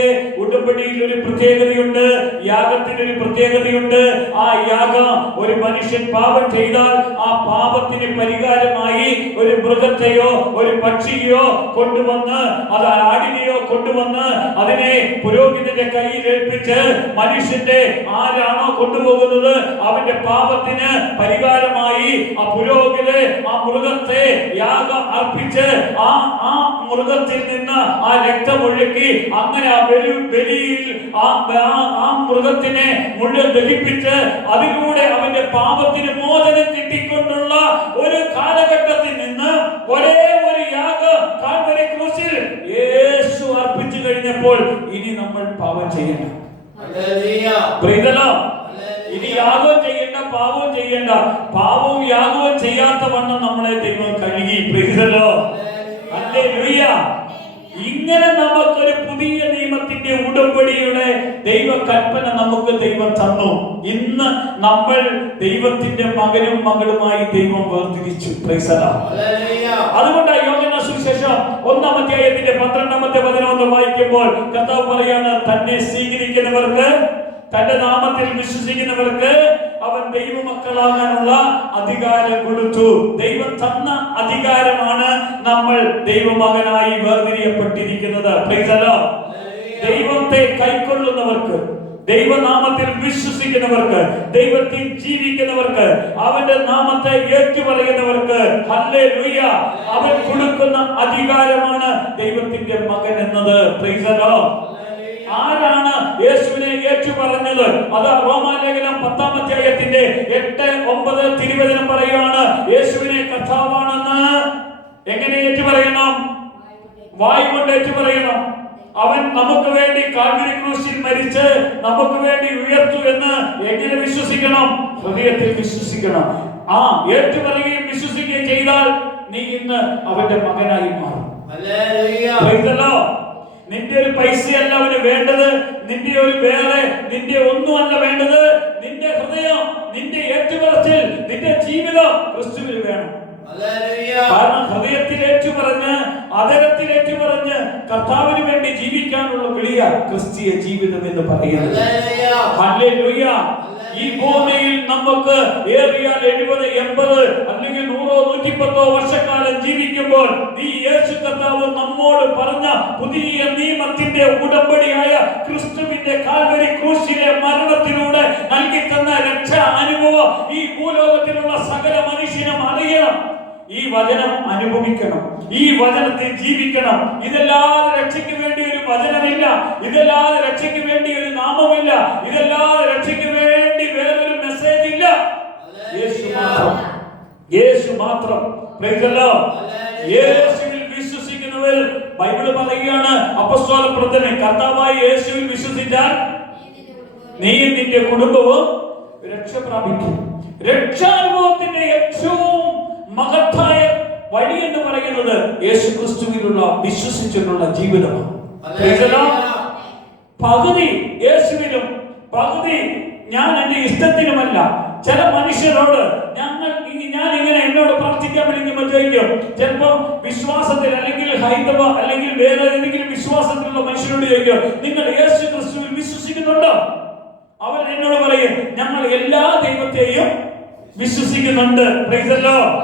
ഉടമ്പടിയിൽ ഒരു പ്രത്യേകതയുണ്ട്, യാഗത്തിന് ഒരു പ്രത്യേകതയുണ്ട്. ആ യാഗം ഒരു മനുഷ്യൻ പാപം ചെയ്താൽ ആ പാപത്തിന് പരിഹാരമായി ഒരു മൃഗത്തെയോ ഒരു പക്ഷിയെയോ കൊണ്ടുവന്ന്, അത് ആടിനെയോ കൊണ്ടുവന്ന് അതിനെ പുരോഹിതന്റെ കയ്യിൽ ഏൽപ്പിച്ച് മനുഷ്യന്റെ ആരാണോ കൊണ്ടുപോകുന്നത് അവന്റെ പാപത്തിന് പരിഹാരമായി ആ പുരോഹിതൻ ആ മൃഗത്തെ യാഗം അർപ്പിച്ച് ആ മൃഗത്തിൽ നിന്ന് ആ രക്തമൊഴുക്കി അങ്ങനെ ആ ബലിയിൽ ആ മൃഗത്തിനെ മുഴുവൻ ദഹിപ്പിച്ച് അതിലൂടെ അവന്റെ പാപത്തിന് മോചനം കിട്ടിക്കൊണ്ടുള്ള ഒരു കാലഘട്ടത്തിൽ നിന്ന് ഒരേ ഒരു യാഗം കാൽവരി ക്രൂശിൽ യേശു അർപ്പിച്ചു കഴിഞ്ഞപ്പോൾ ഇനി നമ്മൾ പാപം ചെയ്യണ്ട. ഇനി യാഗവും ചെയ്യേണ്ട, പാപവും ചെയ്യേണ്ട. പാപവും യാഗവും ചെയ്യാത്ത വണ്ണം നമ്മളെ ദൈവം കഴുകി. ഹല്ലേലൂയ. ഇങ്ങനെ നമുക്കൊരു പുതിയ നിയമത്തിന്റെ ഉടമ്പടിയുടെ ദൈവ കൽപ്പന നമുക്ക് ദൈവം തന്നു. ഇന്ന് നമ്മൾ ദൈവത്തിന്റെ മകനും മകളുമായി ദൈവം വേർതിരിച്ചു. അതുകൊണ്ട് യോഹന്നാൻ സുവിശേഷം 1-ാം അധ്യായത്തിന്റെ 12-11 വായിക്കുമ്പോൾ കർത്താവ് പറയാണ്, തന്നെ സ്വീകരിക്കുന്നവർക്ക്, തന്റെ നാമത്തിൽ വിശ്വസിക്കുന്നവർക്ക് അവൻ ദൈവമക്കളാകാനുള്ള അധികാരം കൊടുത്തു. ദൈവം തന്ന അധികാരമാണ് നമ്മൾ ദൈവമകനായി വേർതിരിയപ്പെട്ടിരിക്കുന്നത്. ദൈവത്തെ കൈക്കൊള്ളുന്നവർക്ക്, ദൈവനാമത്തിൽ വിശ്വസിക്കുന്നവർക്ക്, ദൈവത്തിൽ ജീവിക്കുന്നവർക്ക്, അവന്റെ നാമത്തെ ഏറ്റുപറയുന്നവർക്ക്, ഹല്ലേലൂയ, അവൻ കൊടുക്കുന്ന അധികാരമാണ് ദൈവത്തിന്റെ മകൻ എന്നത്. Price the Lord. ആരാണ് യേശുവിനെ ഏറ്റുപറഞ്ഞത്? അത് റോമാലേഖനം 10-ാം അധ്യായത്തിന്റെ 8-9 തിരുവചനം പറയുകയാണ്, യേശുവിനെ കർത്താവാണെന്ന് എങ്ങനെ ഏറ്റുപറയണം? വായ് കൊണ്ട് ഏറ്റുപറയണം. അവൻ നമുക്ക് വേണ്ടി കാൽവരി ക്രൂശിൽ മരിച്ച് നമുക്ക് വേണ്ടി ഉയർത്തു എന്ന് എങ്ങനെ വിശ്വസിക്കണം? ഹൃദയത്തിൽ വിശ്വസിക്കണം. ഏറ്റുപറയുകയും വിശ്വസിക്കുകയും ചെയ്താൽ നീ ഇന്ന് അവന്റെ മകനായി മാറും. നിന്റെ ഒരു പൈസയല്ല അവന് വേണ്ടത്, നിന്റെ ഒരു നിന്റെ ഒന്നുമല്ല വേണ്ടത്. നിന്റെ ഹൃദയം, നിന്റെ ഏറ്റുപറച്ചിൽ, നിന്റെ ജീവിതം ക്രിസ്തുവിൽ വേണം. കാരണം ഹൃദയത്തിൽ ഏറ്റുപറഞ്ഞ് അതരത്തിൽ ഏറ്റുപറഞ്ഞ് കർത്താവിന് വേണ്ടി ജീവിക്കാനുള്ള വിളിയ ക്രിസ്തീയ ജീവിതം എന്ന് പറയുന്നത്. ഹല്ലേലൂയ. ഈ ഭൂമിയിൽ നമുക്ക് ഏറിയാൽ 70, 80 അല്ലെങ്കിൽ 100, 110 വർഷക്കാലം ജീവിക്കുമ്പോൾ ഈ യേശു കർത്താവ് നമ്മോട് പറഞ്ഞ പുതിയ നിയമത്തിന്റെ ഉടമ്പടിയായ ക്രിസ്തുവിന്റെ കാൽവരി ക്രൂശിലെ മരണത്തിലൂടെ നൽകി തന്ന രക്ഷാ അനുഭവം ഈ ഭൂലോകത്തിലുള്ള സകല മനുഷ്യനും അറിയണം. ഈ വചനം അനുഭവിക്കണം, ഈ വചനത്തിൽ ജീവിക്കണം. ഇതല്ലാതെ രക്ഷയ്ക്ക് വേണ്ടി ഒരു വചനമില്ല, ഇതല്ലാതെ രക്ഷയ്ക്ക് വേണ്ടി ഒരു നാമമില്ല, ഇതല്ലാതെ രക്ഷയ്ക്ക് വേണ്ടി വേറൊരു മെസ്സേജ് ഇല്ല. യേശു മാത്രം, യേശു മാത്രം. Price the Lord. യേശുവിൽ വിശ്വസിക്കുന്നവർ, ബൈബിൾ പറയുകയാണ്, അപ്പോസ്തല പ്രവൃത്തിയിൽ കർത്താവായ യേശുവിൽ വിശ്വസിച്ചാൽ നീയും നിന്റെ കുടുംബവും രക്ഷ പ്രാപിക്കും. രക്ഷാനുഭവത്തിന്റെ ഏറ്റവും മഹത്തായ വഴി എന്ന് പറയുന്നത് യേശുക്രിസ്തുവിലുള്ള വിശ്വസിച്ചിട്ടുള്ള ജീവിതമാണ്. പകുതി യേശുവിനും പകുതി ഞാൻ എന്റെ ഇഷ്ടത്തിനുമല്ല. ചില മനുഷ്യരോട് ഞാൻ ഇങ്ങനെ എന്നോട് പ്രാർത്ഥിക്കാൻ വിളിക്കുമ്പോൾ ചോദിക്കും, ചിലപ്പോ വിശ്വാസത്തിൽ അല്ലെങ്കിൽ ഹൈന്ദവ അല്ലെങ്കിൽ വേറെ ഏതെങ്കിലും വിശ്വാസത്തിലുള്ള മനുഷ്യരോട് ചോദിക്കും, നിങ്ങൾ യേശു ക്രിസ്തുവിൽ വിശ്വസിക്കുന്നുണ്ടോ? അവർ എന്നോട് പറയും, ഞങ്ങൾ എല്ലാ ദൈവത്തെയും വിശ്വസിക്കുന്നുണ്ട്. Price the Lord.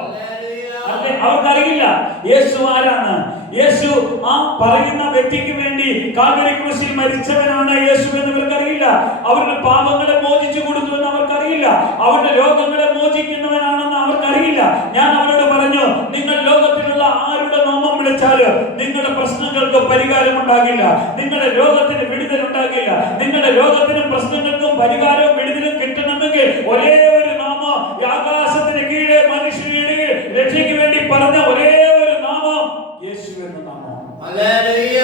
അവർക്കറിയില്ല യേശു ആരാണ്. യേശു ആ പറയുന്ന വ്യക്തിക്ക് വേണ്ടി കാൽവരി ക്രൂശിൽ മരിച്ചവനാണ് യേശു എന്ന് ഇവർക്കറിയില്ല. അവരുടെ പാപങ്ങളെ മോചിച്ചു കൊടുത്തു എന്ന് അവർക്കറിയില്ല. അവരുടെ രോഗങ്ങളെ മോചിക്കുന്നവനാണെന്ന് അവർക്കറിയില്ല. ഞാൻ അവരോട് പറഞ്ഞു, നിങ്ങൾ ലോകത്തിലുള്ള ആരുടെ നാമം വിളിച്ചാലും നിങ്ങളുടെ പ്രശ്നങ്ങൾക്ക് പരിഹാരം ഉണ്ടാകില്ല, നിങ്ങളുടെ രോഗത്തിന് വിടുതൽ ഉണ്ടാകില്ല. നിങ്ങളുടെ രോഗത്തിനും പ്രശ്നങ്ങൾക്കും പരിഹാരവും വിടുതലും കിട്ടണമെങ്കിൽ ഒരേ ഒരു നാമം, ആകാശത്തിന് കീഴെ മനുഷ്യരുടെ രക്ഷയ്ക്ക് വേണ്ടി പറഞ്ഞ ഒരേ ഒരു നാമം യേശു എന്ന നാമം.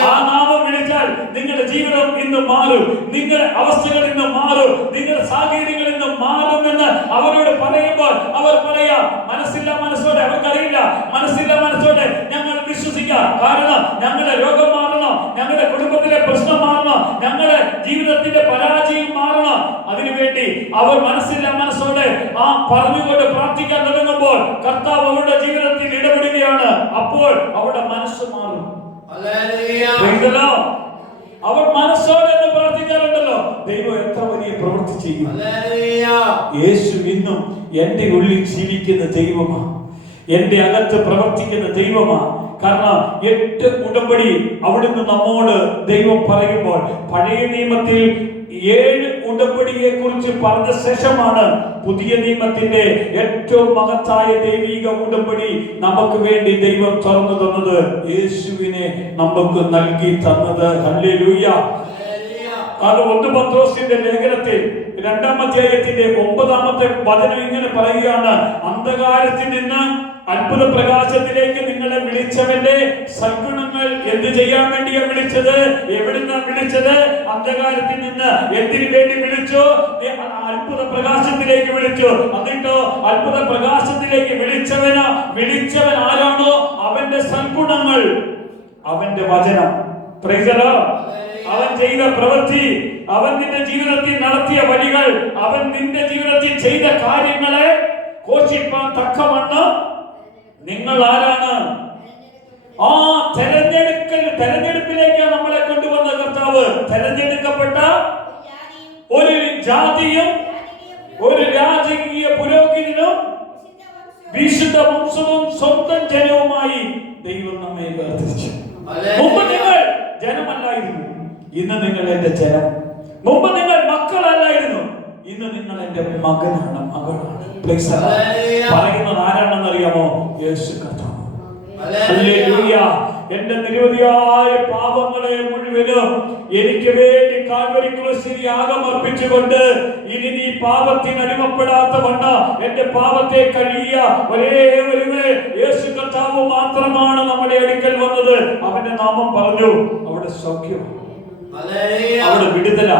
ആ നാമം വിളിച്ചാൽ നിങ്ങളുടെ ജീവിതം ഇന്ന് മാറും, നിങ്ങളുടെ അവസ്ഥകൾ ഇന്ന് മാറും, നിങ്ങളുടെ സാഹചര്യങ്ങൾ ഇന്ന് മാറുമെന്ന് അവരോട് പറയുമ്പോൾ അവർ പറയാ, മനസ്സില്ല മനസ്സോടെ, അവർക്കറിയില്ല, മനസ്സില്ല മനസ്സോടെ ഞങ്ങൾ വിശ്വസിക്കാം. കാരണം ഞങ്ങളുടെ രോഗം മാറണം, ഞങ്ങളുടെ കുടുംബത്തിലെ പ്രശ്നം മാറണം, ഞങ്ങളുടെ ജീവിതത്തിന്റെ പരാജയം മാറണം. അതിനുവേണ്ടി അവർ മനസ്സില്ല മനസ്സോടെ ആ പറഞ്ഞുകൊണ്ട് പ്രാർത്ഥിക്കാൻ തുടങ്ങുമ്പോൾ കർത്താവ് അവരുടെ ജീവിതത്തിൽ ഇടപെടുകയാണ്. അപ്പോൾ അവരുടെ മനസ്സ് മാറും. അവർ മനസ്സോടെ പ്രാർത്ഥിക്കാറുണ്ടല്ലോ, ദൈവം എത്ര വലിയ പ്രവൃത്തി ചെയ്യും. യേശു ഇന്നും എന്റെ ഉള്ളിൽ ജീവിക്കുന്ന ദൈവമാണ്, എന്റെ അകത്ത് പ്രവർത്തിക്കുന്ന ദൈവമാണ്. കാരണം 8 ഉടമ്പടി അവിടുന്ന് നമ്മോട് ദൈവം പറയുമ്പോൾ പഴയ നിയമത്തിൽ 7 ഉടമ്പടിയെ കുറിച്ച് പറഞ്ഞ ശേഷമാണ് പുതിയ നിയമത്തിന്റെ ഏറ്റവും മഹത്തായ ദൈവിക ഉടമ്പടി നമുക്ക് വേണ്ടി ദൈവം തുറന്നു തന്നത്, യേശുവിനെ നമുക്ക് നൽകി തന്നത്. ഹല്ലേലൂയ. അത് 1 പത്രോസിന്റെ ലേഖനത്തിൽ 2-ാം അധ്യായത്തിന്റെ 9-ാമത്തെ വചനം ഇങ്ങനെ പറയുകയാണ്, അന്ധകാരത്തിൽ നിന്ന് അത്ഭുത പ്രകാശത്തിലേക്ക് നിങ്ങളെ വിളിച്ചവന്റെ സദ്ഗുണങ്ങൾ എന്ത് ചെയ്യാൻ വേണ്ടിയാ വിളിച്ചത്? എവിടുന്നാ വിളിച്ചത്? അന്ധകാരത്തിൽ നിന്ന് എന്തിനു വേണ്ടി വിളിച്ചു? അത്ഭുത പ്രകാശത്തിലേക്ക് വിളിച്ചു. എന്നിട്ടോ അത്ഭുത പ്രകാശത്തിലേക്ക് വിളിച്ചവൻ ആരാണോ അവന്റെ സദ്ഗുണങ്ങൾ, അവന്റെ വചനം, അവൻ ചെയ്ത പ്രവൃത്തി, അവൻ നിന്റെ ജീവിതത്തിൽ നടത്തിയ വഴികൾ, അവൻ നിന്റെ ജീവിതത്തിൽ ചെയ്ത കാര്യങ്ങളെ ഘോഷിപ്പാൻ തക്കവണ്ണം നിങ്ങൾ ആരാണ്? ആ തെരഞ്ഞെടുപ്പിലേക്ക് നമ്മളെ കൊണ്ടുവന്ന കർത്താവ്. തെരഞ്ഞെടുക്കപ്പെട്ട ഒരു ജാതിയും ഒരു രാജകീയ പുരോഹിതനും വിശുദ്ധ വംശവും സ്വന്തം ജനവുമായി ദൈവം നമ്മെ വേർതിരിച്ചു. മുമ്പ് നിങ്ങൾ ജനമല്ലായിരുന്നു, ഇന്ന് നിങ്ങൾ എന്റെ ജനം. മുമ്പ് നിങ്ങൾ മക്കളല്ലായിരുന്നു, ഇന്ന് നിങ്ങൾ എന്റെ മകനാണ്, മകളാണ്. പറയുന്നത് ആരാണെന്ന് അറിയാമോ? യേശു കർത്താവ്. ഹല്ലേലൂയ. എന്റെ നിരവധിയായ പാപങ്ങളെ മുഴുവനും എനിക്ക് വേണ്ടി കാൽവരി ക്രൂശിൽ യാഗമർപ്പിച്ചുകൊണ്ട് ഇനി നീ പാപത്തിന് അടിമപ്പെടാത്ത വണ്ണം എന്റെ പാപത്തെ കഴിയ ഒരേ ഒരുവൻ യേശു കർത്താവ് മാത്രമാണ് നമ്മുടെ അടുക്കൽ വന്നത്. അവന്റെ നാമം പറഞ്ഞു, അവിടെ സൗഖ്യം, അവിടെ വിടുതല,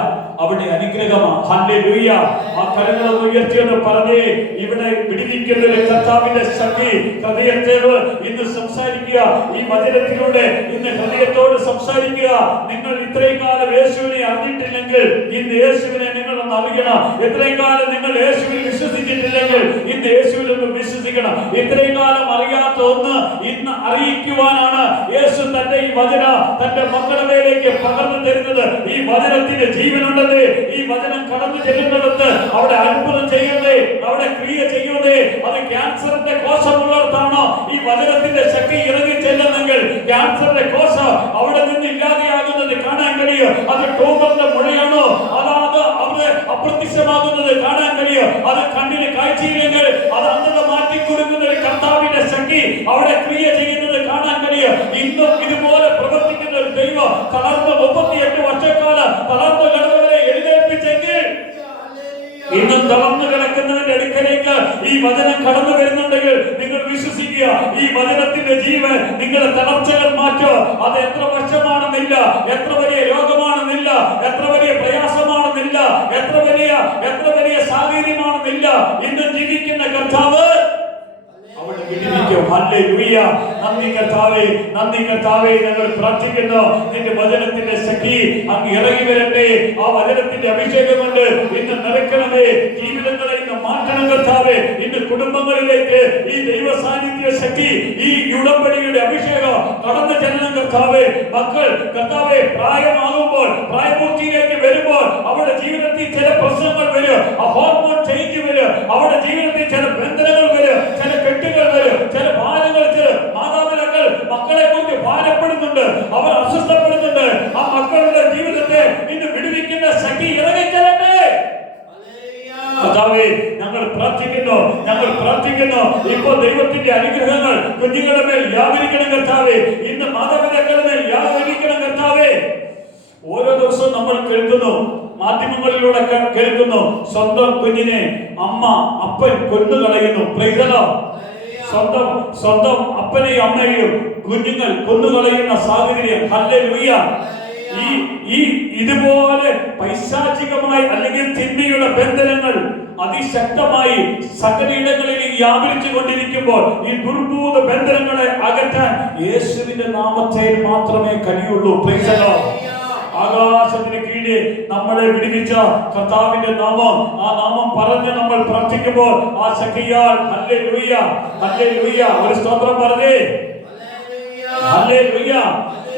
അവിടെ അനുഗ്രഹമാണ്. ഹല്ലേലൂയ. ആ കരങ്ങളൊന്ന് ഉയർത്തിയെന്ന് പറഞ്ഞേ, ഇവിടെ വിടുവിക്കുന്ന ഒരു കർത്താവിന്റെ ശക്തി ഹൃദയത്തോട് ഇന്ന് സംസാരിക്കുക. ഈ വചനത്തിലൂടെ ഇന്ന് ഹൃദയത്തോട് സംസാരിക്കുക. നിങ്ങൾ ഇത്രയും കാലം യേശുവിനെ അറിഞ്ഞിട്ടില്ലെങ്കിൽ ഇന്ന് യേശുവിനെ നിങ്ങൾ ഒന്ന് അറിയണം. ഇത്രയും കാലം നിങ്ങൾ യേശുവിൽ വിശ്വസിച്ചിട്ടില്ലെങ്കിൽ ഇന്ന് യേശുവിൽ ഒന്ന് വിശ്വസിക്കണം. ഇത്രയും കാലം അറിയാത്ത ഒന്ന് ഇന്ന് അറിയിക്കുവാനാണ് യേശു തന്റെ ഈ വചനം തന്റെ മക്കളുടെ മേലേക്ക് പകർന്നു തരുന്നത്. ഈ വചനത്തിന്റെ ജീവനുണ്ട്. ഈ വചനം കടന്നു ചെല്ലുന്നിടത്ത് അവിടെ അത്ഭുതം ചെയ്യുന്നേ, അവിടെ ക്രിയ ചെയ്യുന്നേ. അത് ക്യാൻസറിന്റെ കോശമുള്ളിടത്താണോ ഈ വചനത്തിന്റെ ശക്തി ഇറങ്ങി ചെല്ലുന്നെങ്കിൽ ക്യാൻസറിന്റെ കോശം അവിടെ നിന്ന് ഇല്ലാതെയാകുന്നത് കാണാൻ കഴിയും. അത് ട്യൂമറിന്റെ മുഴയാണോ, അതാത് അവിടെ അപ്രത്യക്ഷമാകുന്നത് കാണാൻ കഴിയും. അത് കണ്ണിന് കാഴ്ചയില്ലെങ്കിൽ അത് അന്ധത മാറ്റിക്കൊടുക്കുന്ന ഒരു കർത്താവിന്റെ ശക്തി അവിടെ ക്രിയ ചെയ്യുന്നത് കാണാൻ കഴിയും. ഇന്നും ഇതുപോലെ പ്രവർത്തിക്കുന്ന ഒരു ദൈവം തളർന്ന 38 വർഷക്കാലം തളർന്നു കിടന്നവരെ എഴുന്നേൽപ്പിച്ചെങ്കിൽ ഇന്നും തളർന്നു കിടക്കുന്നവന്റെ അടുക്കലേക്ക് ഈ വചനം കടന്നു വരുന്നുണ്ടെങ്കിൽ നിങ്ങൾ വിശ്വസിക്കുക, ഈ വചനത്തിന്റെ ജീവൻ നിങ്ങളുടെ തളർച്ചകൾ മാറ്റോ. അത് എത്ര വർഷമാണെന്നില്ല, എത്ര വലിയ രോഗമാണെന്നില്ല, എത്ര വലിയ പ്രയാസമാണെന്നില്ല, എത്ര വലിയ സാഹചര്യമാണെന്നില്ല, ഇന്നും ജീവിക്കുന്ന കർത്താവ് അവിടെ വിടുവിക്കും. ഹല്ലേലൂയ. നന്ദി കർത്താവേ, നന്ദി കർത്താവേ. ഞങ്ങൾ പ്രാർത്ഥിക്കുന്നു, നിന്റെ വചനത്തിന്റെ ശക്തി അങ്ങ് ഇറങ്ങി വരട്ടെ. ആ വചനത്തിന്റെ അഭിഷേകം കൊണ്ട് ഇന്ന് നിറയ്ക്കണമേ. ജീവിതങ്ങളെ ഇന്ന് മാറ്റണം കർത്താവേ. ഇന്ന് കുടുംബങ്ങളിലേക്ക് ഈ ദൈവ സാന്നിധ്യ ശക്തി, ഈ ഉടമ്പടിയുടെ അഭിഷേകം കടന്നു ചെല്ലണം കർത്താവേ. മക്കൾ കർത്താവേ പ്രായമാകുമ്പോൾ, പ്രായപൂർത്തിയിലേക്ക് വരുമ്പോൾ അവരുടെ ജീവിതത്തിൽ ചില പ്രശ്നങ്ങൾ വരും, ഹോർമോൺ ചേഞ്ച് വരും, അവരുടെ ജീവിതത്തിൽ ചില ബന്ധനങ്ങൾ വരും, ചില കെട്ടുകൾ വരും, ചില ഭാരങ്ങൾ. മാതാപിതാക്കൾ മക്കളെ കുറിച്ച് ഭാരപ്പെടുന്നുണ്ട്, അവർ അസ്വസ്ഥപ്പെടുന്നുണ്ട്. ആ മക്കളുടെ ജീവിതത്തെ ഇന്ന് വിടുവിക്കുന്ന ശക്തി ഇറങ്ങിച്ചെല്ലട്ടെ കർത്താവേ. ഞങ്ങൾ പ്രാർത്ഥിക്കുന്നു ഇപ്പോൾ ദൈവത്തിന്റെ അനുഗ്രഹങ്ങൾ കുഞ്ഞുങ്ങളുടെ മേൽ വ്യാപരിക്കണം കർത്താവേ. ഇന്ന് മാതാപിതാക്കളുടെ മേൽ വ്യാപരിക്കണം കർത്താവേ. ഓരോ ദിവസവും നമ്മൾ കേൾക്കുന്നു, മാധ്യമങ്ങളിലൂടെ കേൾക്കുന്നു, സ്വന്തം കുഞ്ഞിനെ അപ്പൻ കൊന്നുകളയുന്നു. സ്വന്തം അപ്പനെയും അമ്മയെയും കുഞ്ഞുങ്ങൾ കൊന്നുകളയുന്ന സാഹചര്യം. ഹല്ലേലൂയ. ഈ ഇതുപോലെ പൈശാചികമായി അല്ലെങ്കിൽ തിന്മയുടെ ബന്ധനങ്ങൾ അതിശക്തമായി സകലയിടങ്ങളിൽ വ്യാപരിച്ചു കൊണ്ടിരിക്കുമ്പോൾ ഈ ദുർഭൂത ബന്ധനങ്ങളെ അകറ്റാൻ യേശുവിന്റെ നാമത്തിൽ മാത്രമേ കഴിയുള്ളൂ. Price the Lord. ആകാശത്തിന് കീഴെ നമ്മളെ വിടുവിച്ച കർത്താവിന്റെ നാമം, ആ നാമം പറഞ്ഞ് നമ്മൾ പ്രാർത്ഥിക്കുമ്പോൾ ആ ശക്തിയാൽ ഹല്ലേലൂയ ഹല്ലേലൂയ ഒരു സ്തോത്രം പറഞ്ഞേ ഹല്ലേലൂയ.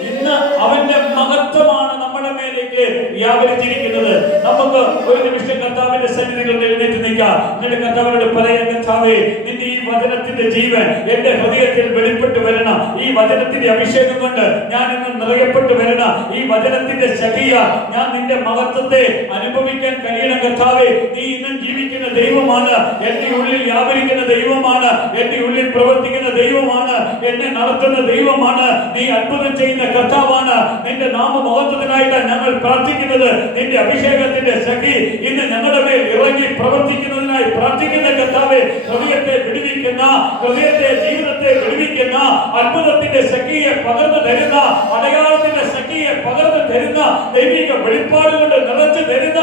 ഇന്ന് അവന്റെ മഹത്വമാണ് നമ്മുടെ മേലേക്ക് വ്യാപരിച്ചിരിക്കുന്നത്. നമുക്ക് ഒരു നിമിഷം കർത്താവിന്റെ സന്നിധിയിൽ എഴുന്നേറ്റ് നിൽക്കാം. എന്നിട്ട് കർത്താവിനോട് പറയാൻ, കർത്താവേ, നിന്റെ ഈ വചനത്തിന്റെ ജീവൻ എന്റെ ഹൃദയത്തിൽ വെളിപ്പെട്ട് വരണം. ഈ വചനത്തിന്റെ അഭിഷേകം കൊണ്ട് ഞാൻ ഇന്ന് നിറയപ്പെട്ട് വരണം. ഈ വചനത്തിന്റെ ശക്തിയാൽ ഞാൻ നിന്റെ മഹത്വത്തെ അനുഭവിക്കാൻ കഴിയണം. കർത്താവേ, നീ ഇന്നും ജീവിക്കുന്ന ദൈവമാണ്, എന്റെ ഉള്ളിൽ വ്യാപരിക്കുന്ന ദൈവമാണ്, എന്റെ ഉള്ളിൽ പ്രവർത്തിക്കുന്ന ദൈവമാണ്, എന്നെ നടത്തുന്ന ദൈവമാണ്, നീ അത്ഭുതം ചെയ്യുന്ന കർത്താവാണ്. നിന്റെ നാമമഹത്വത്തിനായിട്ട് ഞങ്ങൾ പ്രാർത്ഥിക്കുന്നത്. നിന്റെ അഭിഷേകത്തിന്റെ ശക്തി ഇന്ന് ഞങ്ങളുടെ മേൽ ഇറങ്ങി പ്രവർത്തിക്കുന്നതിനായി പ്രാർത്ഥിക്കുന്ന കർത്താവേ, ഹൃദയത്തെ വിടുവിക്കുന്ന, ഹൃദയത്തെ ജീവിതത്തെ വിടുവിക്കുന്ന, അത്ഭുതത്തിന്റെ ശക്തിയെ പകർന്നു തരുന്ന, അടയാളത്തിന്റെ ശക്തിയെ പകർന്നു തരുന്ന, ദൈവിക വെളിപ്പാടുകൊണ്ട് നിറച്ചു തരുന്ന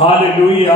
ഹല്ലേലൂയ